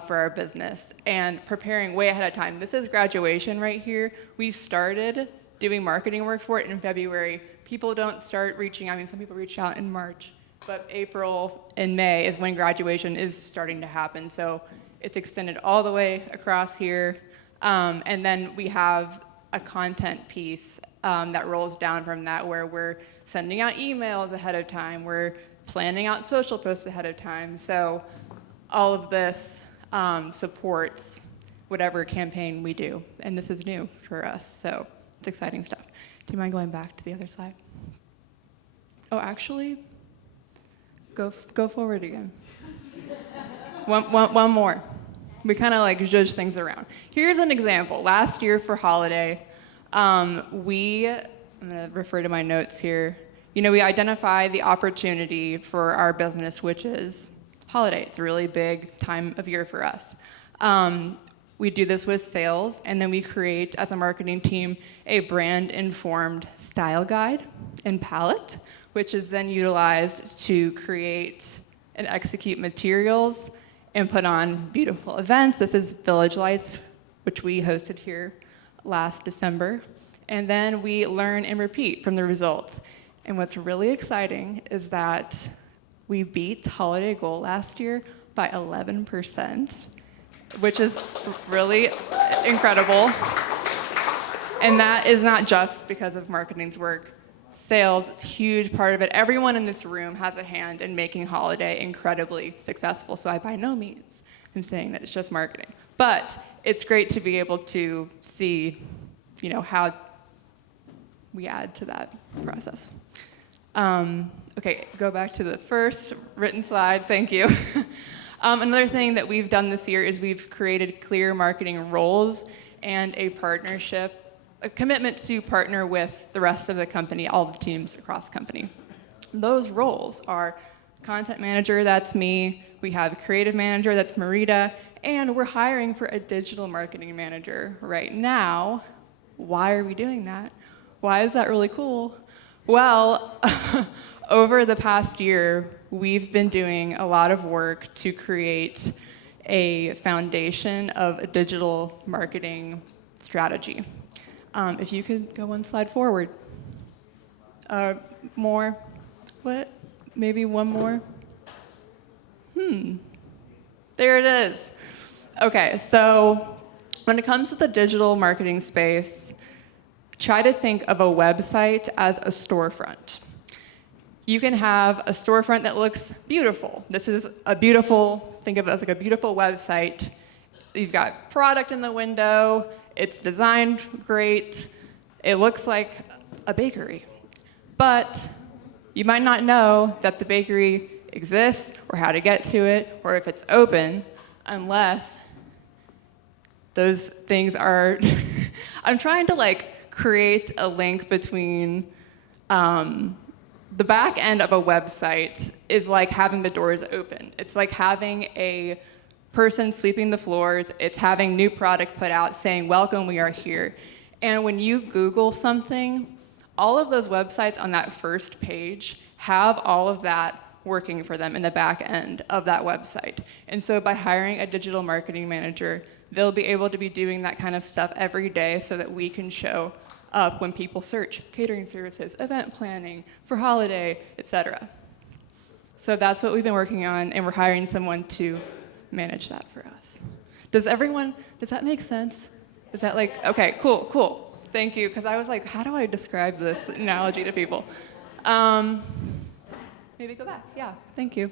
for our business and preparing way ahead of time. This is graduation right here. We started doing marketing work for it in February. People don't start reaching, some people reach out in March, but April and May is when graduation is starting to happen. So it's extended all the way across here. And then we have a content piece that rolls down from that, where we're sending out emails ahead of time, we're planning out social posts ahead of time. So all of this supports whatever campaign we do, and this is new for us, so it's exciting stuff. Do you mind going back to the other slide? Oh, actually, go forward again. One more. We kind of like judge things around. Here's an example. Last year for holiday, I'm going to refer to my notes here. We identify the opportunity for our business, which is holiday. It's a really big time of year for us. We do this with sales, and then we create, as a marketing team, a brand-informed style guide and palette, which is then utilized to create and execute materials and put on beautiful events. This is Village Lights, which we hosted here last December. And then we learn and repeat from the results. And what's really exciting is that we beat holiday goal last year by 11%, which is really incredible. And that is not just because of marketing's work. Sales is a huge part of it. Everyone in this room has a hand in making holiday incredibly successful. So I by no means am saying that it's just marketing. But it's great to be able to see, how we add to that process. Okay, go back to the first written slide. Thank you. Another thing that we've done this year is we've created clear marketing roles and a partnership, a commitment to partner with the rest of the company, all the teams across the company. Those roles are content manager, that's me. We have creative manager, that's Marita. And we're hiring for a digital marketing manager right now. Why are we doing that? Why is that really cool? Well, over the past year, we've been doing a lot of work to create a foundation of a digital marketing strategy. If you could go one slide forward. More. What? Maybe one more? There it is. Okay, so when it comes to the digital marketing space, try to think of a website as a storefront. You can have a storefront that looks beautiful. This is a beautiful, think of it as like a beautiful website. You've got product in the window, it's designed great, it looks like a bakery. But you might not know that the bakery exists or how to get to it or if it's open unless those things are, I'm trying to create a link between the back end of a website is like having the doors open. It's like having a person sweeping the floors. It's having new product put out saying, welcome, we are here. And when you Google something, all of those websites on that first page have all of that working for them in the back end of that website. And so by hiring a digital marketing manager, they'll be able to be doing that kind of stuff every day so that we can show up when people search catering services, event planning, for holiday, etc. So that's what we've been working on, and we're hiring someone to manage that for us. Does that make sense? Is that okay, cool. Thank you, because I was like, how do I describe this analogy to people? Maybe go back, yeah, thank you.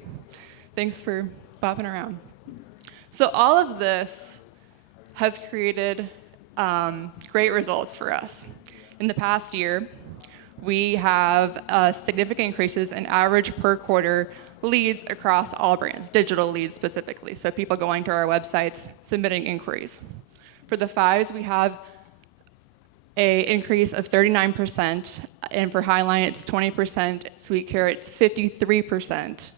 Thanks for bopping around. So all of this has created great results for us. In the past year, we have significant increases in average per quarter leads across all brands, digital leads specifically. So people going to our websites, submitting inquiries. For the fives, we have an increase of 39%, and for Highline, it's 20%, Sweet Carrot's 53%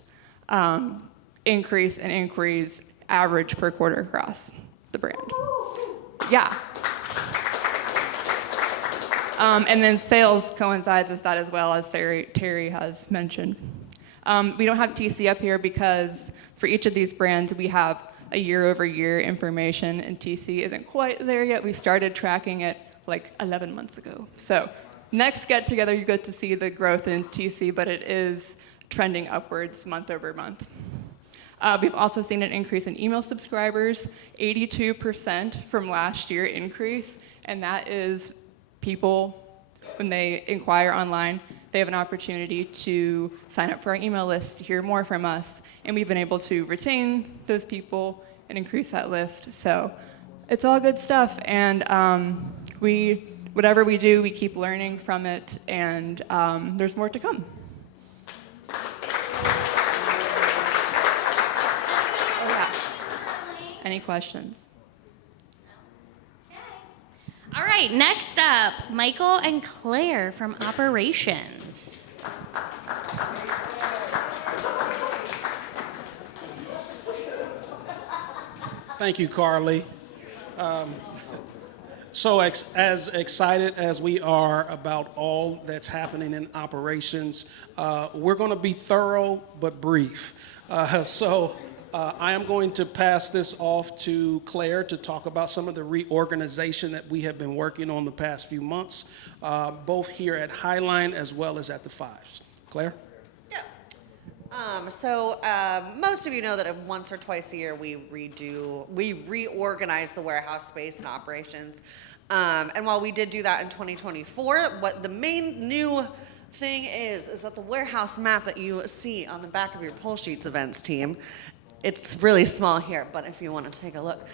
increase in inquiries average per quarter across the brand. Yeah. And then sales coincides with that as well, as Terry has mentioned. We don't have TC up here because for each of these brands, we have a year-over-year information, and TC isn't quite there yet. We started tracking it 11 months ago. So next get-together, you get to see the growth in TC, but it is trending upwards month over month. We've also seen an increase in email subscribers, 82% from last year increase, and that is people, when they inquire online, they have an opportunity to sign up for our email list, to hear more from us, and we've been able to retain those people and increase that list. So it's all good stuff, and whatever we do, we keep learning from it, and there's more to come. Oh yeah. Any questions? All right, next up, Michael and Claire from Operations. Thank you, Carly. So as excited as we are about all that's happening in operations, we're going to be thorough but brief. I am going to pass this off to Claire to talk about some of the reorganization that we have been working on the past few months, both here at Highline as well as at the Fives. Claire? Most of you know that once or twice a year we reorganize the warehouse space and operations. And while we did do that in 2024, what the main new thing is that the warehouse map that you see on the back of your Pole Sheets events team, it's really small here, but if you want to take a look,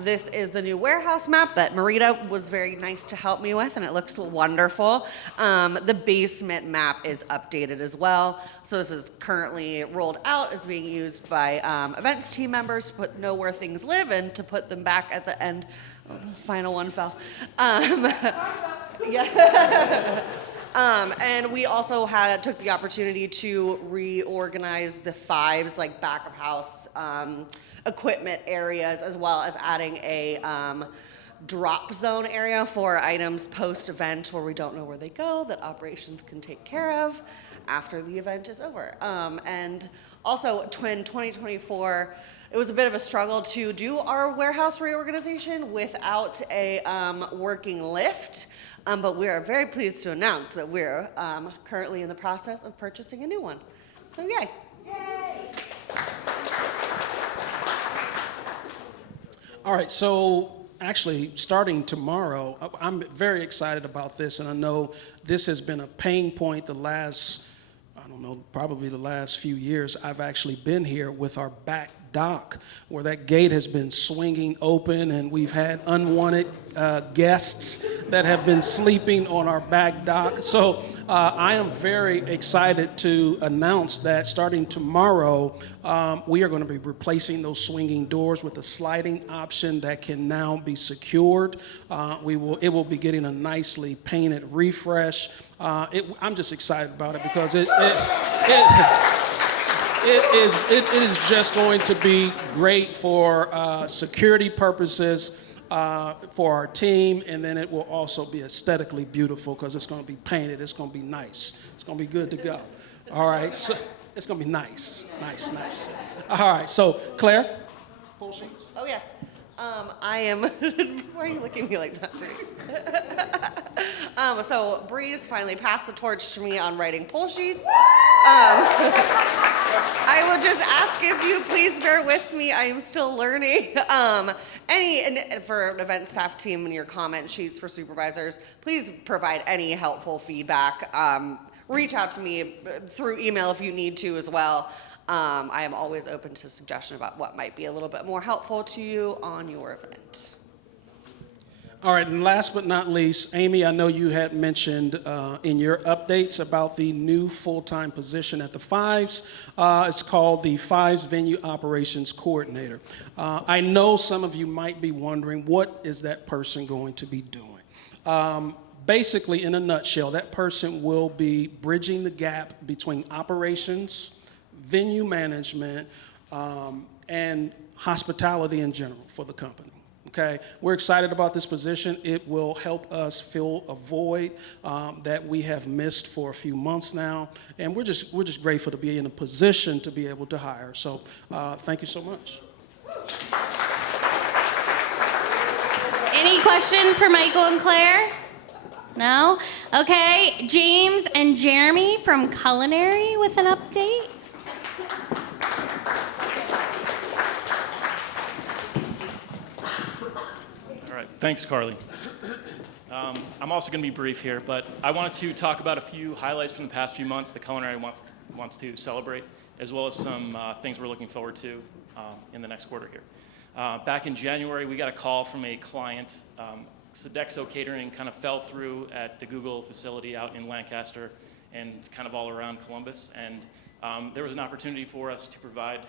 this is the new warehouse map that Marita was very nice to help me with, and it looks wonderful. The basement map is updated as well. So this is currently rolled out, is being used by events team members to know where things live and to put them back at the end. Oh, the final one fell. Yeah. And we also took the opportunity to reorganize the Fives, like back of house equipment areas, as well as adding a drop zone area for items post-event where we don't know where they go, that operations can take care of after the event is over. And also, in 2024, it was a bit of a struggle to do our warehouse reorganization without a working lift. But we are very pleased to announce that we're currently in the process of purchasing a new one. So yay. All right, so actually starting tomorrow, I'm very excited about this, and I know this has been a pain point the last, I don't know, probably the last few years. I've actually been here with our back dock where that gate has been swinging open, and we've had unwanted guests that have been sleeping on our back dock. So I am very excited to announce that starting tomorrow, we are going to be replacing those swinging doors with a sliding option that can now be secured. It will be getting a nicely painted refresh. I'm just excited about it because it is just going to be great for security purposes for our team, and then it will also be aesthetically beautiful because it's going to be painted. It's going to be nice. It's going to be good to go. All right, so it's going to be nice. All right, so Claire? Oh, yes. I am, why are you looking at me like that, dude? So Breeze finally passed the torch to me on writing Pole Sheets. I will just ask if you please bear with me. I am still learning. For an event staff team and your comment sheets for supervisors, please provide any helpful feedback. Reach out to me through email if you need to as well. I am always open to suggestion about what might be a little bit more helpful to you on your event. All right, and last but not least, Amy, I know you had mentioned in your updates about the new full-time position at the Fives. It's called the Fives Venue Operations Coordinator. I know some of you might be wondering, what is that person going to be doing? Basically, in a nutshell, that person will be bridging the gap between operations, venue management, and hospitality in general for the company. Okay, we're excited about this position. It will help us fill a void that we have missed for a few months now, and we're just grateful to be in a position to be able to hire. So, thank you so much. Any questions for Michael and Claire? No? Okay, James and Jeremy from Culinary with an update. Thanks, Carly. I'm also going to be brief here, but I wanted to talk about a few highlights from the past few months the Culinary wants to celebrate, as well as some things we're looking forward to in the next quarter here. Back in January, we got a call from a client. Sodexo Catering kind of fell through at the Google facility out in Lancaster and kind of all around Columbus, and there was an opportunity for us to provide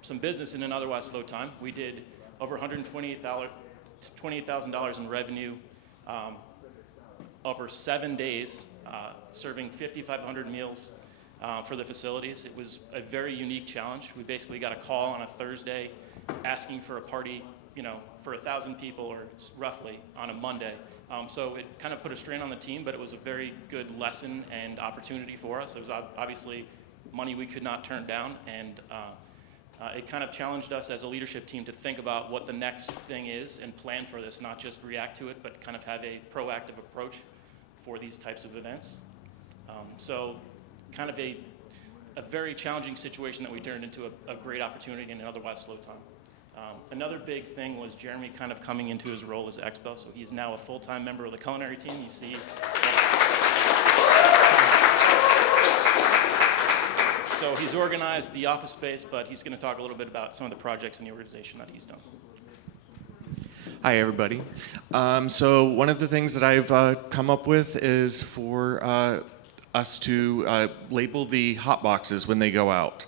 some business in an otherwise slow time. We did over $28,000 in revenue over 7 days, serving 5,500 meals for the facilities. It was a very unique challenge. We basically got a call on a Thursday asking for a party, for 1,000 people or roughly on a Monday. So it kind of put a strain on the team, but it was a very good lesson and opportunity for us. It was obviously money we could not turn down, and It kind of challenged us as a leadership team to think about what the next thing is and plan for this, not just react to it, but kind of have a proactive approach for these types of events. So kind of a very challenging situation that we turned into a great opportunity in an otherwise slow time. Another big thing was Jeremy kind of coming into his role as Expo, so he's now a full-time member of the culinary team. You see. So he's organized the office space, but he's going to talk a little bit about some of the projects in the organization that he's done. Hi, everybody. So one of the things that I've come up with is for us to label the hot boxes when they go out.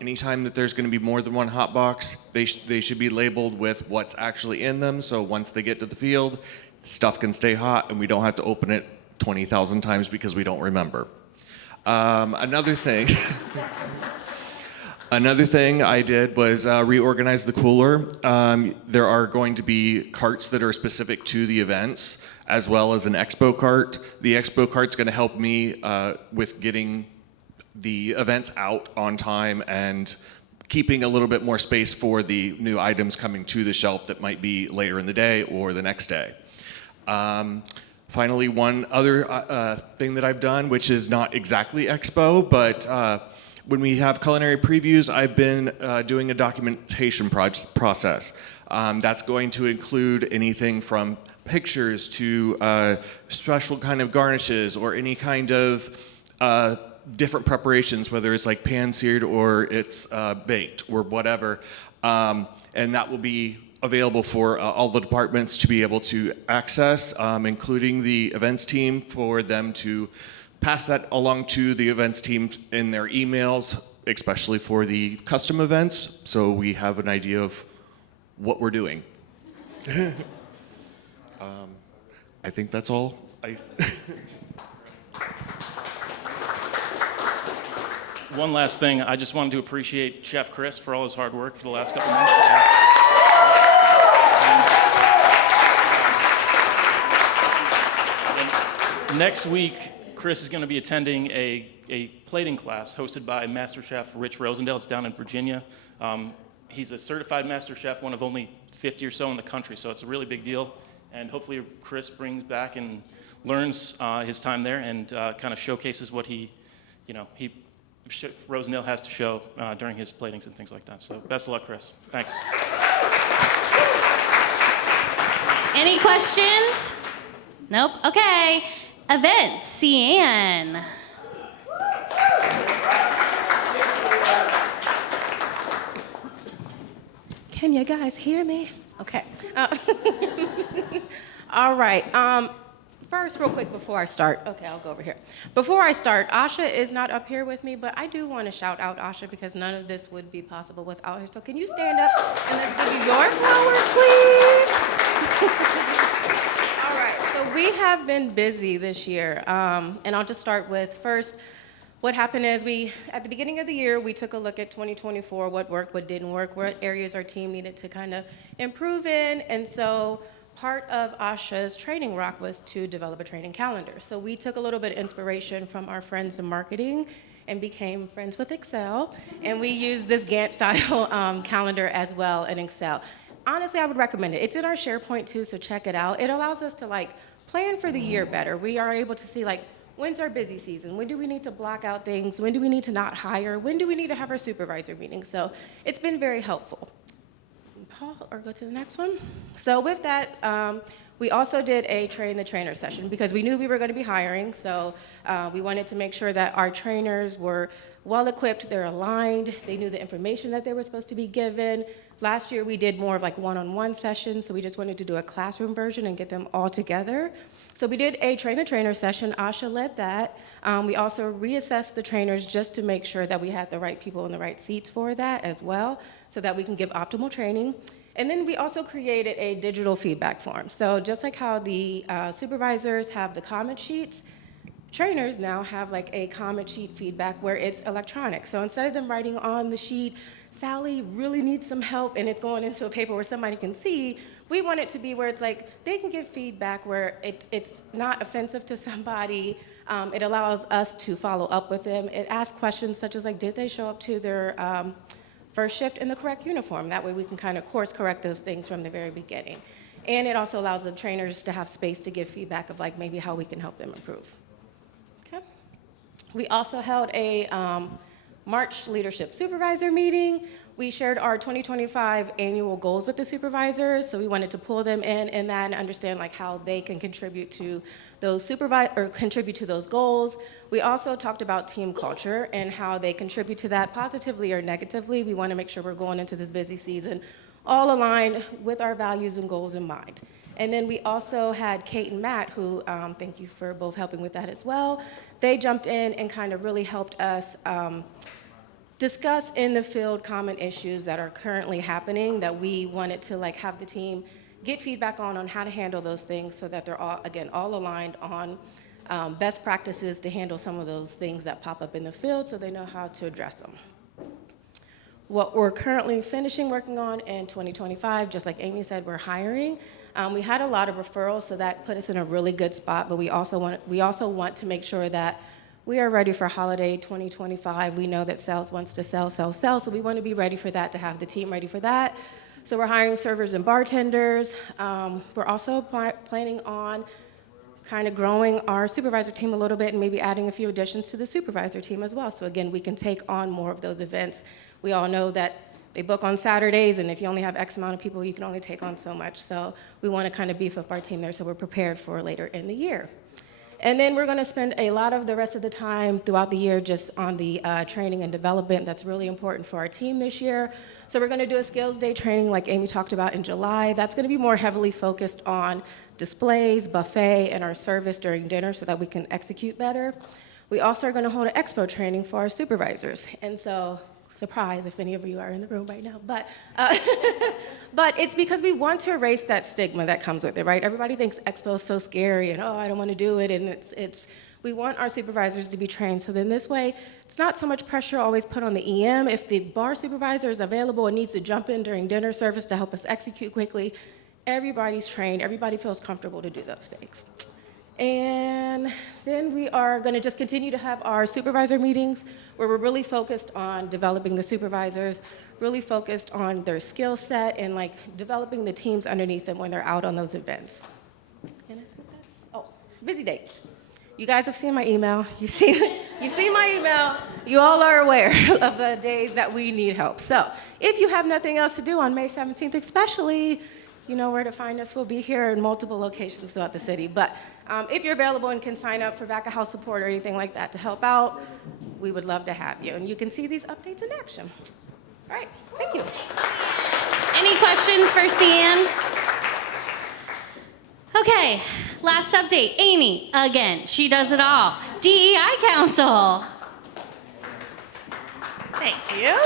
Anytime that there's going to be more than one hot box, they should be labeled with what's actually in them. So once they get to the field, stuff can stay hot and we don't have to open it 20,000 times because we don't remember. Another thing I did was reorganize the cooler. There are going to be carts that are specific to the events, as well as an expo cart. The expo cart's going to help me with getting the events out on time and keeping a little bit more space for the new items coming to the shelf that might be later in the day or the next day. Finally, one other thing that I've done, which is not exactly expo, but when we have culinary previews, I've been doing a documentation process. That's going to include anything from pictures to special kind of garnishes or any kind of different preparations, whether it's like pan-seared or it's baked or whatever. And that will be available for all the departments to be able to access, including the events team, for them to pass that along to the events team in their emails, especially for the custom events, so we have an idea of what we're doing. I think that's all. One last thing, I just wanted to appreciate Chef Chris for all his hard work for the last couple months. And next week, Chris is going to be attending a plating class hosted by Master Chef Rich Rosendale. It's down in Virginia. He's a certified Master Chef, one of only 50 or so in the country, so it's a really big deal. And hopefully Chris brings back and learns his time there and kind of showcases what Rosendale has to show during his platings and things like that. So best of luck, Chris. Thanks. Any questions? Nope. Okay. Events, Cian. Can you guys hear me? Okay. All right. First, real quick before I start. Okay, I'll go over here. Before I start, Asha is not up here with me, but I do want to shout out Asha because none of this would be possible without her. So can you stand up and let's give you your flowers, please? All right. So we have been busy this year, and I'll just start with first. What happened is at the beginning of the year, we took a look at 2024, what worked, what didn't work, what areas our team needed to kind of improve in, and so part of Asha's training rock was to develop a training calendar. So we took a little bit of inspiration from our friends in marketing and became friends with Excel, and we used this Gantt-style calendar as well in Excel. Honestly, I would recommend it. It's in our SharePoint too, so check it out. It allows us to plan for the year better. We are able to see when's our busy season? When do we need to block out things? When do we need to not hire? When do we need to have our supervisor meeting? So it's been very helpful. Paul, or go to the next one. So with that, we also did a train the trainer session because we knew we were going to be hiring. So we wanted to make sure that our trainers were well equipped, they're aligned, they knew the information that they were supposed to be given. Last year we did more of one-on-one sessions, so we just wanted to do a classroom version and get them all together. So we did a train the trainer session. Asha led that. We also reassessed the trainers just to make sure that we had the right people in the right seats for that as well, so that we can give optimal training. And then we also created a digital feedback form. So just like how the supervisors have the comment sheets, trainers now have a comment sheet feedback where it's electronic. So instead of them writing on the sheet, Sally really needs some help, and it's going into a paper where somebody can see, we want it to be where it's they can give feedback where it's not offensive to somebody. It allows us to follow up with them. It asks questions such as did they show up to their first shift in the correct uniform. That way we can kind of course correct those things from the very beginning. And it also allows the trainers to have space to give feedback of like maybe how we can help them improve. Okay. We also held a March Leadership Supervisor meeting. We shared our 2025 annual goals with the supervisors, so we wanted to pull them in that and understand like how they can contribute to those contribute to those goals. We also talked about team culture and how they contribute to that positively or negatively. We want to make sure we're going into this busy season all aligned with our values and goals in mind. And then we also had Kate and Matt, who thank you for both helping with that as well. They jumped in and kind of really helped us discuss in the field common issues that are currently happening that we wanted to like have the team get feedback on how to handle those things so that they're all, again, all aligned on best practices to handle some of those things that pop up in the field so they know how to address them. What we're currently finishing working on in 2025, just like Amy said, we're hiring. We had a lot of referrals, so that put us in a really good spot, but we also want to make sure that we are ready for holiday 2025. We know that sales wants to sell, so we want to be ready for that, to have the team ready for that. So we're hiring servers and bartenders. We're also planning on kind of growing our supervisor team a little bit and maybe adding a few additions to the supervisor team as well. So again, we can take on more of those events. We all know that they book on Saturdays, and if you only have X amount of people, you can only take on so much. So we want to kind of beef up our team there so we're prepared for later in the year. And then we're going to spend a lot of the rest of the time throughout the year just on the training and development. That's really important for our team this year. So we're going to do a skills day training like Amy talked about in July. That's going to be more heavily focused on displays, buffet, and our service during dinner so that we can execute better. We also are going to hold an expo training for our supervisors. And so, surprise if any of you are in the room right now, but it's because we want to erase that stigma that comes with it, right? Everybody thinks expo is so scary and, oh, I don't want to do it, and we want our supervisors to be trained. So then this way, it's not so much pressure always put on the EM. If the bar supervisor is available and needs to jump in during dinner service to help us execute quickly, everybody's trained, everybody feels comfortable to do those things. And then we are going to just continue to have our supervisor meetings where we're really focused on developing the supervisors, really focused on their skill set and like developing the teams underneath them when they're out on those events. Oh, busy dates. You guys have seen my email. You've seen my email. You all are aware of the days that we need help. So if you have nothing else to do on May 17th especially, you know where to find us. We'll be here in multiple locations throughout the city. But if you're available and can sign up for back of house support or anything like that to help out, we would love to have you. And you can see these updates in action. All right, thank you. Any questions for Cian? Okay, last update. Amy, again, she does it all. DEI Council. Thank you.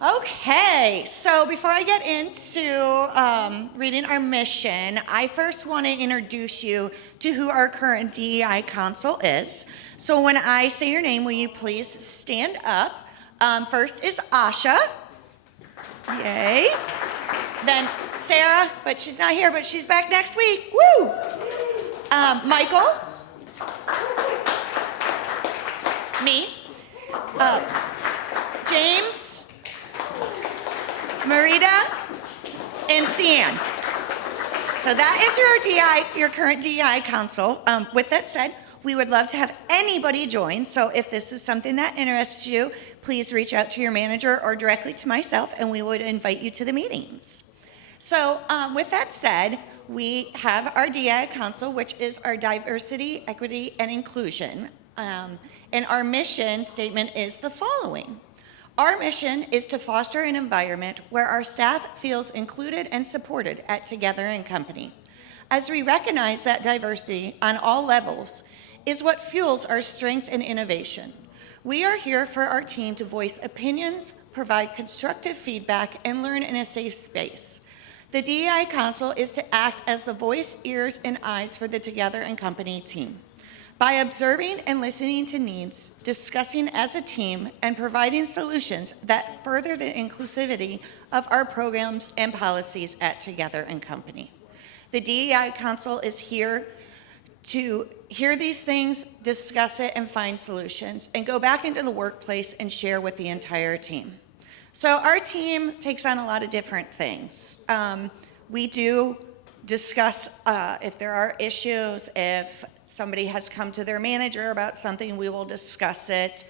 Okay, so before I get into reading our mission, I first want to introduce you to who our current DEI council is. So when I say your name, will you please stand up? First is Asha. Yay. Then Sarah, but she's not here, but she's back next week. Woo! Michael. Me. James. Marita and Cian. So that is your current DEI council. With that said, we would love to have anybody join. So if this is something that interests you, please reach out to your manager or directly to myself, and we would invite you to the meetings. So with that said, we have our DEI council, which is our diversity, equity, and inclusion. And our mission statement is the following. Our mission is to foster an environment where our staff feels included and supported at Together & Company, as we recognize that diversity on all levels is what fuels our strength and innovation. We are here for our team to voice opinions, provide constructive feedback, and learn in a safe space. The DEI Council is to act as the voice, ears, and eyes for the Together & Company team. By observing and listening to needs, discussing as a team, and providing solutions that further the inclusivity of our programs and policies at Together & Company. The DEI Council is here to hear these things, discuss it, and find solutions, and go back into the workplace and share with the entire team. So our team takes on a lot of different things. We do discuss if there are issues, if somebody has come to their manager about something, we will discuss it.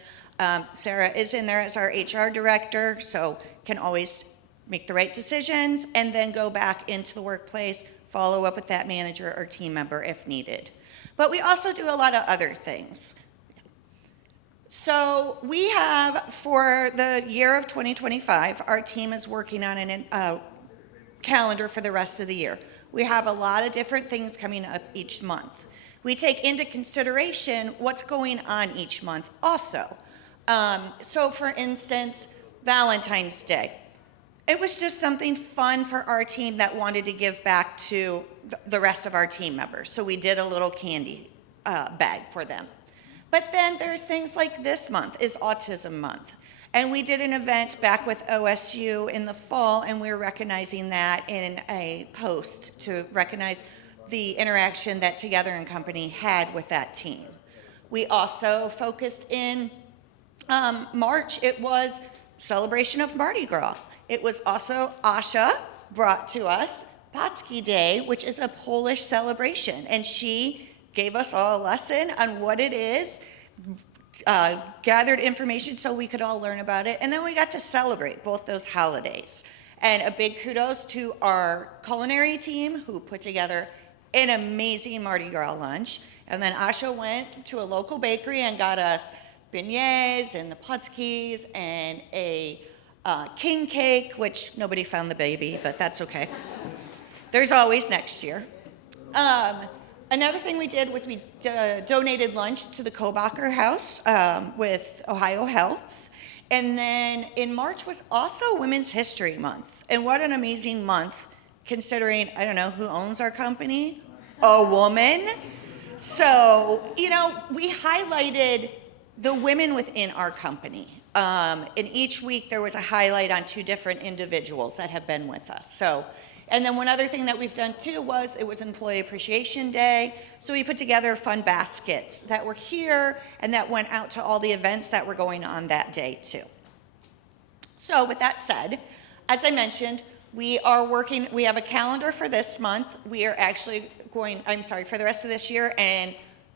Sarah is in there as our HR director, so can always make the right decisions and then go back into the workplace, follow up with that manager or team member if needed. But we also do a lot of other things. So we have, for the year of 2025, our team is working on a calendar for the rest of the year. We have a lot of different things coming up each month. We take into consideration what's going on each month also. So for instance, Valentine's Day. It was just something fun for our team that wanted to give back to the rest of our team members. So we did a little candy bag for them. But then there's things like this month is Autism Month. And we did an event back with OSU in the fall, and we're recognizing that in a post to recognize the interaction that Together and Company had with that team. We also focused in March, it was celebration of Mardi Gras. It was also Asha brought to us Packi Day, which is a Polish celebration, and she gave us all a lesson on what it is, gathered information so we could all learn about it, and then we got to celebrate both those holidays. And a big kudos to our culinary team who put together an amazing Mardi Gras lunch. And then Asha went to a local bakery and got us beignets and the Packis and a king cake, which nobody found the baby, but that's okay. There's always next year. Another thing we did was we donated lunch to the Kobacher House with Ohio Health. And then in March was also Women's History Month. And what an amazing month, considering, I don't know, who owns our company? A woman. So, you know, we highlighted the women within our company. In each week, there was a highlight on 2 different individuals that have been with us. So, and then one other thing that we've done too was it was Employee Appreciation Day. So we put together fun baskets that were here and that went out to all the events that were going on that day too. So with that said, as I mentioned, we have a calendar for this month. We are actually for the rest of this year. And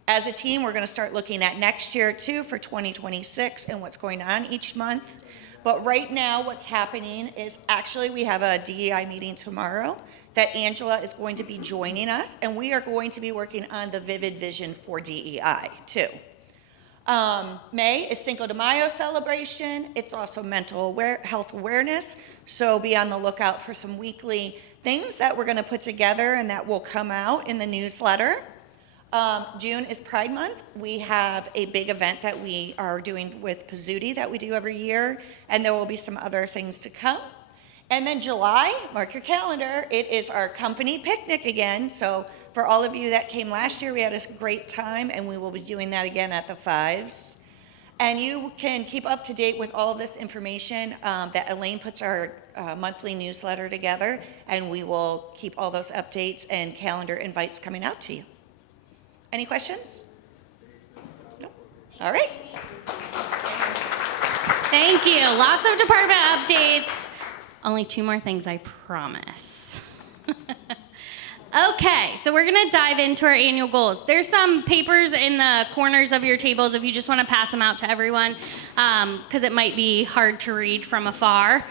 as a team, we're gonna start looking at next year too for 2026 and what's going on each month. But right now, what's happening is actually we have a DEI meeting tomorrow that Angela is going to be joining us, and we are going to be working on the Vivid Vision for DEI too. May is Cinco de Mayo celebration. It's also mental health awareness, so be on the lookout for some weekly things that we're going to put together and that will come out in the newsletter. June is Pride Month. We have a big event that we are doing with Pizzuti that we do every year, and there will be some other things to come. And then July, mark your calendar, it is our company picnic again. So for all of you that came last year, we had a great time, and we will be doing that again at the Fives. And you can keep up to date with all of this information that Elaine puts our monthly newsletter together, and we will keep all those updates and calendar invites coming out to you. Any questions? No? All right. Thank you. Lots of department updates. Only 2 more things, I promise. Okay, so we're gonna dive into our annual goals. There's some papers in the corners of your tables if you just wanna pass them out to everyone, because it might be hard to read from afar.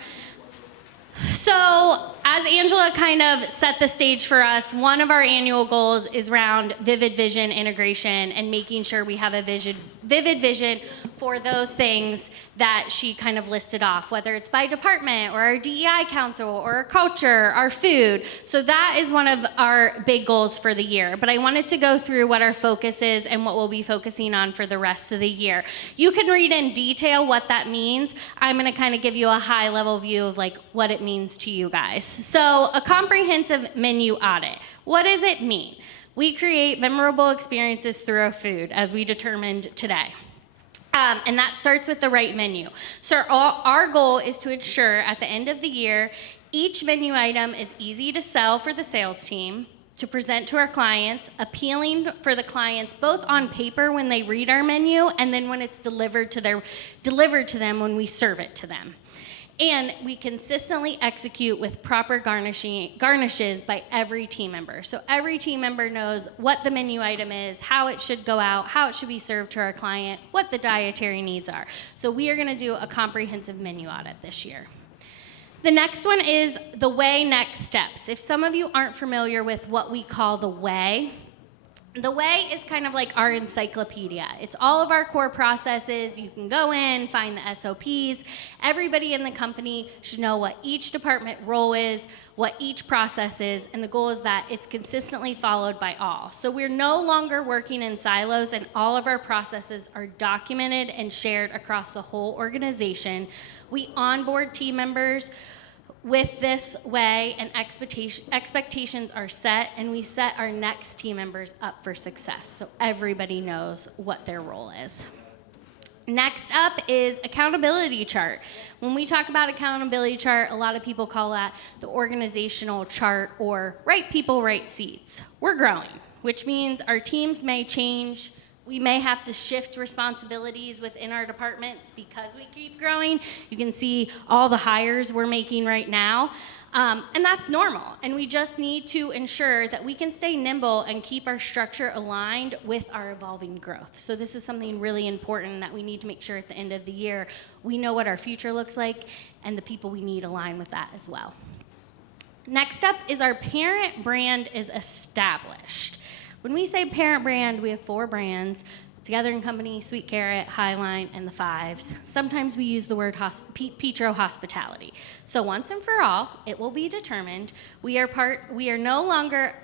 So, as Angela kind of set the stage for us, one of our annual goals is around Vivid Vision integration and making sure we have a vivid vision for those things that she kind of listed off, whether it's by department or our DEI council or our culture, our food. So that is one of our big goals for the year. But I wanted to go through what our focus is and what we'll be focusing on for the rest of the year. You can read in detail what that means. I'm gonna kind of give you a high level view of like what it means to you guys. So a comprehensive menu audit. What does it mean? We create memorable experiences through our food, as we determined today. And that starts with the right menu. So our goal is to ensure at the end of the year, each menu item is easy to sell for the sales team, to present to our clients, appealing for the clients both on paper when they read our menu and then when it's delivered to them when we serve it to them. And we consistently execute with proper garnishes by every team member. So every team member knows what the menu item is, how it should go out, how it should be served to our client, what the dietary needs are. So we are gonna do a comprehensive menu audit this year. The next one is the WAY Next Steps. If some of you aren't familiar with what we call the WAY is kind of like our encyclopedia. It's all of our core processes. You can go in, find the SOPs. Everybody in the company should know what each department role is, what each process is, and the goal is that it's consistently followed by all. So we're no longer working in silos, and all of our processes are documented and shared across the whole organization. We onboard team members with this way, and expectations are set, and we set our next team members up for success, so everybody knows what their role is. Next up is accountability chart. When we talk about accountability chart, a lot of people call that the organizational chart or right people, right seats. We're growing, which means our teams may change. We may have to shift responsibilities within our departments because we keep growing. You can see all the hires we're making right now. And that's normal. And we just need to ensure that we can stay nimble and keep our structure aligned with our evolving growth. So this is something really important that we need to make sure at the end of the year we know what our future looks like and the people we need align with that as well. Next up is our parent brand is established. When we say parent brand, we have 4 brands: Together in Company, Sweet Carrot, Highline, and the Fives. Sometimes we use the word Petro Hospitality. So once and for all, it will be determined we are no longer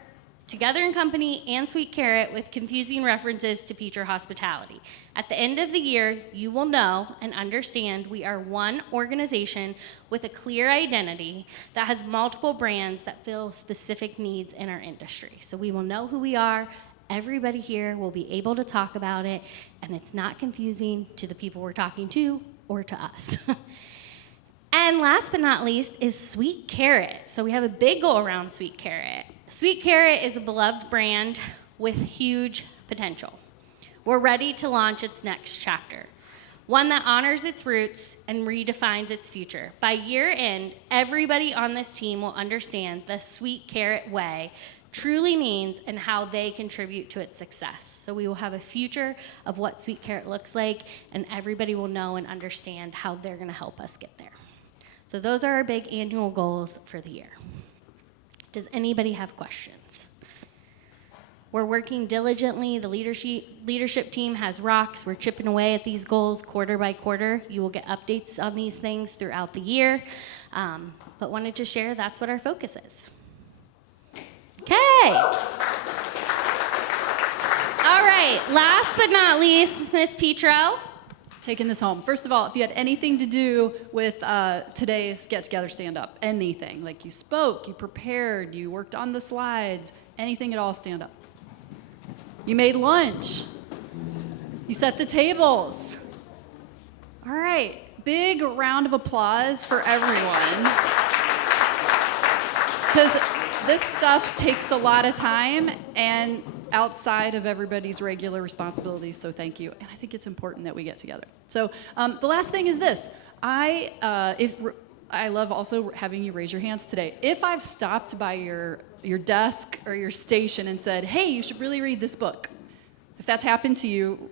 Together in Company and Sweet Carrot with confusing references to Petro Hospitality. At the end of the year, you will know and understand we are one organization with a clear identity that has multiple brands that fill specific needs in our industry. So we will know who we are. Everybody here will be able to talk about it, and it's not confusing to the people we're talking to or to us. And last but not least is Sweet Carrot. So we have a big goal around Sweet Carrot. Sweet Carrot is a beloved brand with huge potential. We're ready to launch its next chapter, one that honors its roots and redefines its future. By year end, everybody on this team will understand the Sweet Carrot way truly means and how they contribute to its success. So we will have a future of what Sweet Carrot looks like, and everybody will know and understand how they're gonna help us get there. So those are our big annual goals for the year. Does anybody have questions? We're working diligently. The leadership team has rocks. We're chipping away at these goals quarter by quarter. You will get updates on these things throughout the year. But wanted to share that's what our focus is. Okay. All right, last but not least, Ms. Petro. Taking this home. First of all, if you had anything to do with today's Get Together Stand Up, anything, like you spoke, you prepared, you worked on the slides, anything at all, stand up. You made lunch. You set the tables. All right, big round of applause for everyone. Because this stuff takes a lot of time and outside of everybody's regular responsibilities, so thank you. And I think it's important that we get together. So the last thing is this. I love also having you raise your hands today. If I've stopped by your desk or your station and said, hey, you should really read this book. If that's happened to you,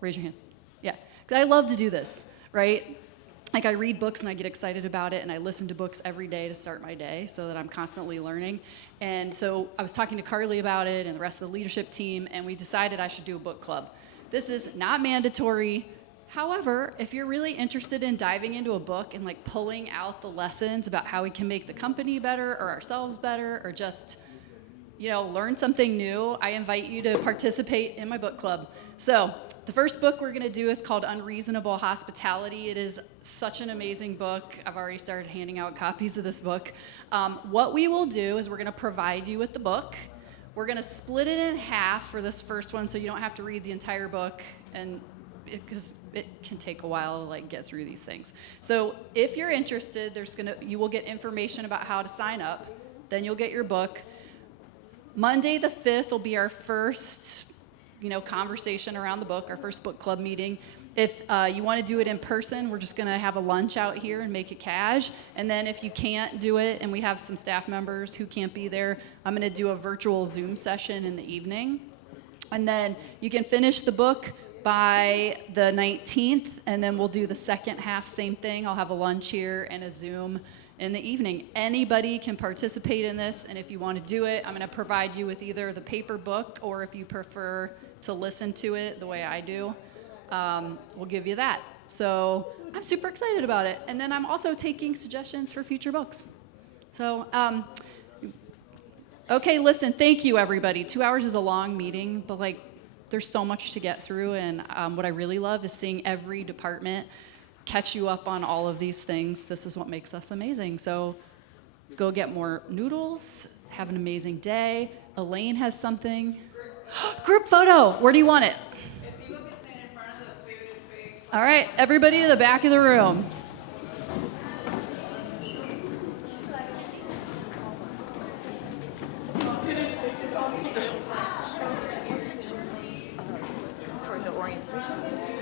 raise your hand. Yeah, because I love to do this, right? Like I read books and I get excited about it, and I listen to books every day to start my day so that I'm constantly learning. And so I was talking to Carly about it and the rest of the leadership team, and we decided I should do a book club. This is not mandatory. However, if you're really interested in diving into a book and like pulling out the lessons about how we can make the company better or ourselves better or just, you know, learn something new, I invite you to participate in my book club. So the first book we're gonna do is called Unreasonable Hospitality. It is such an amazing book. I've already started handing out copies of this book. What we will do is we're gonna provide you with the book. We're gonna split it in half for this first one so you don't have to read the entire book, and because it can take a while to like get through these things. So if you're interested, you will get information about how to sign up. Then you'll get your book. Monday the 5th will be our first conversation around the book, our first book club meeting. If you want to do it in person, we're just going to have a lunch out here and make it cash. And then if you can't do it, and we have some staff members who can't be there, I'm going to do a virtual Zoom session in the evening. And then you can finish the book by the 19th, and then we'll do the second half, same thing. I'll have a lunch here and a Zoom in the evening. Anybody can participate in this, and if you want to do it, I'm going to provide you with either the paper book, or if you prefer to listen to it the way I do, we'll give you that. So I'm super excited about it. And then I'm also taking suggestions for future books. So, okay, listen, thank you, everybody. 2 hours is a long meeting, but like, there's so much to get through, and what I really love is seeing every department catch you up on all of these things. This is what makes us amazing. So go get more noodles, have an amazing day. Elaine has something. Group photo, where do you want it? If people can stand in front of the food and face. All right, everybody to the back of the room. For the orientation.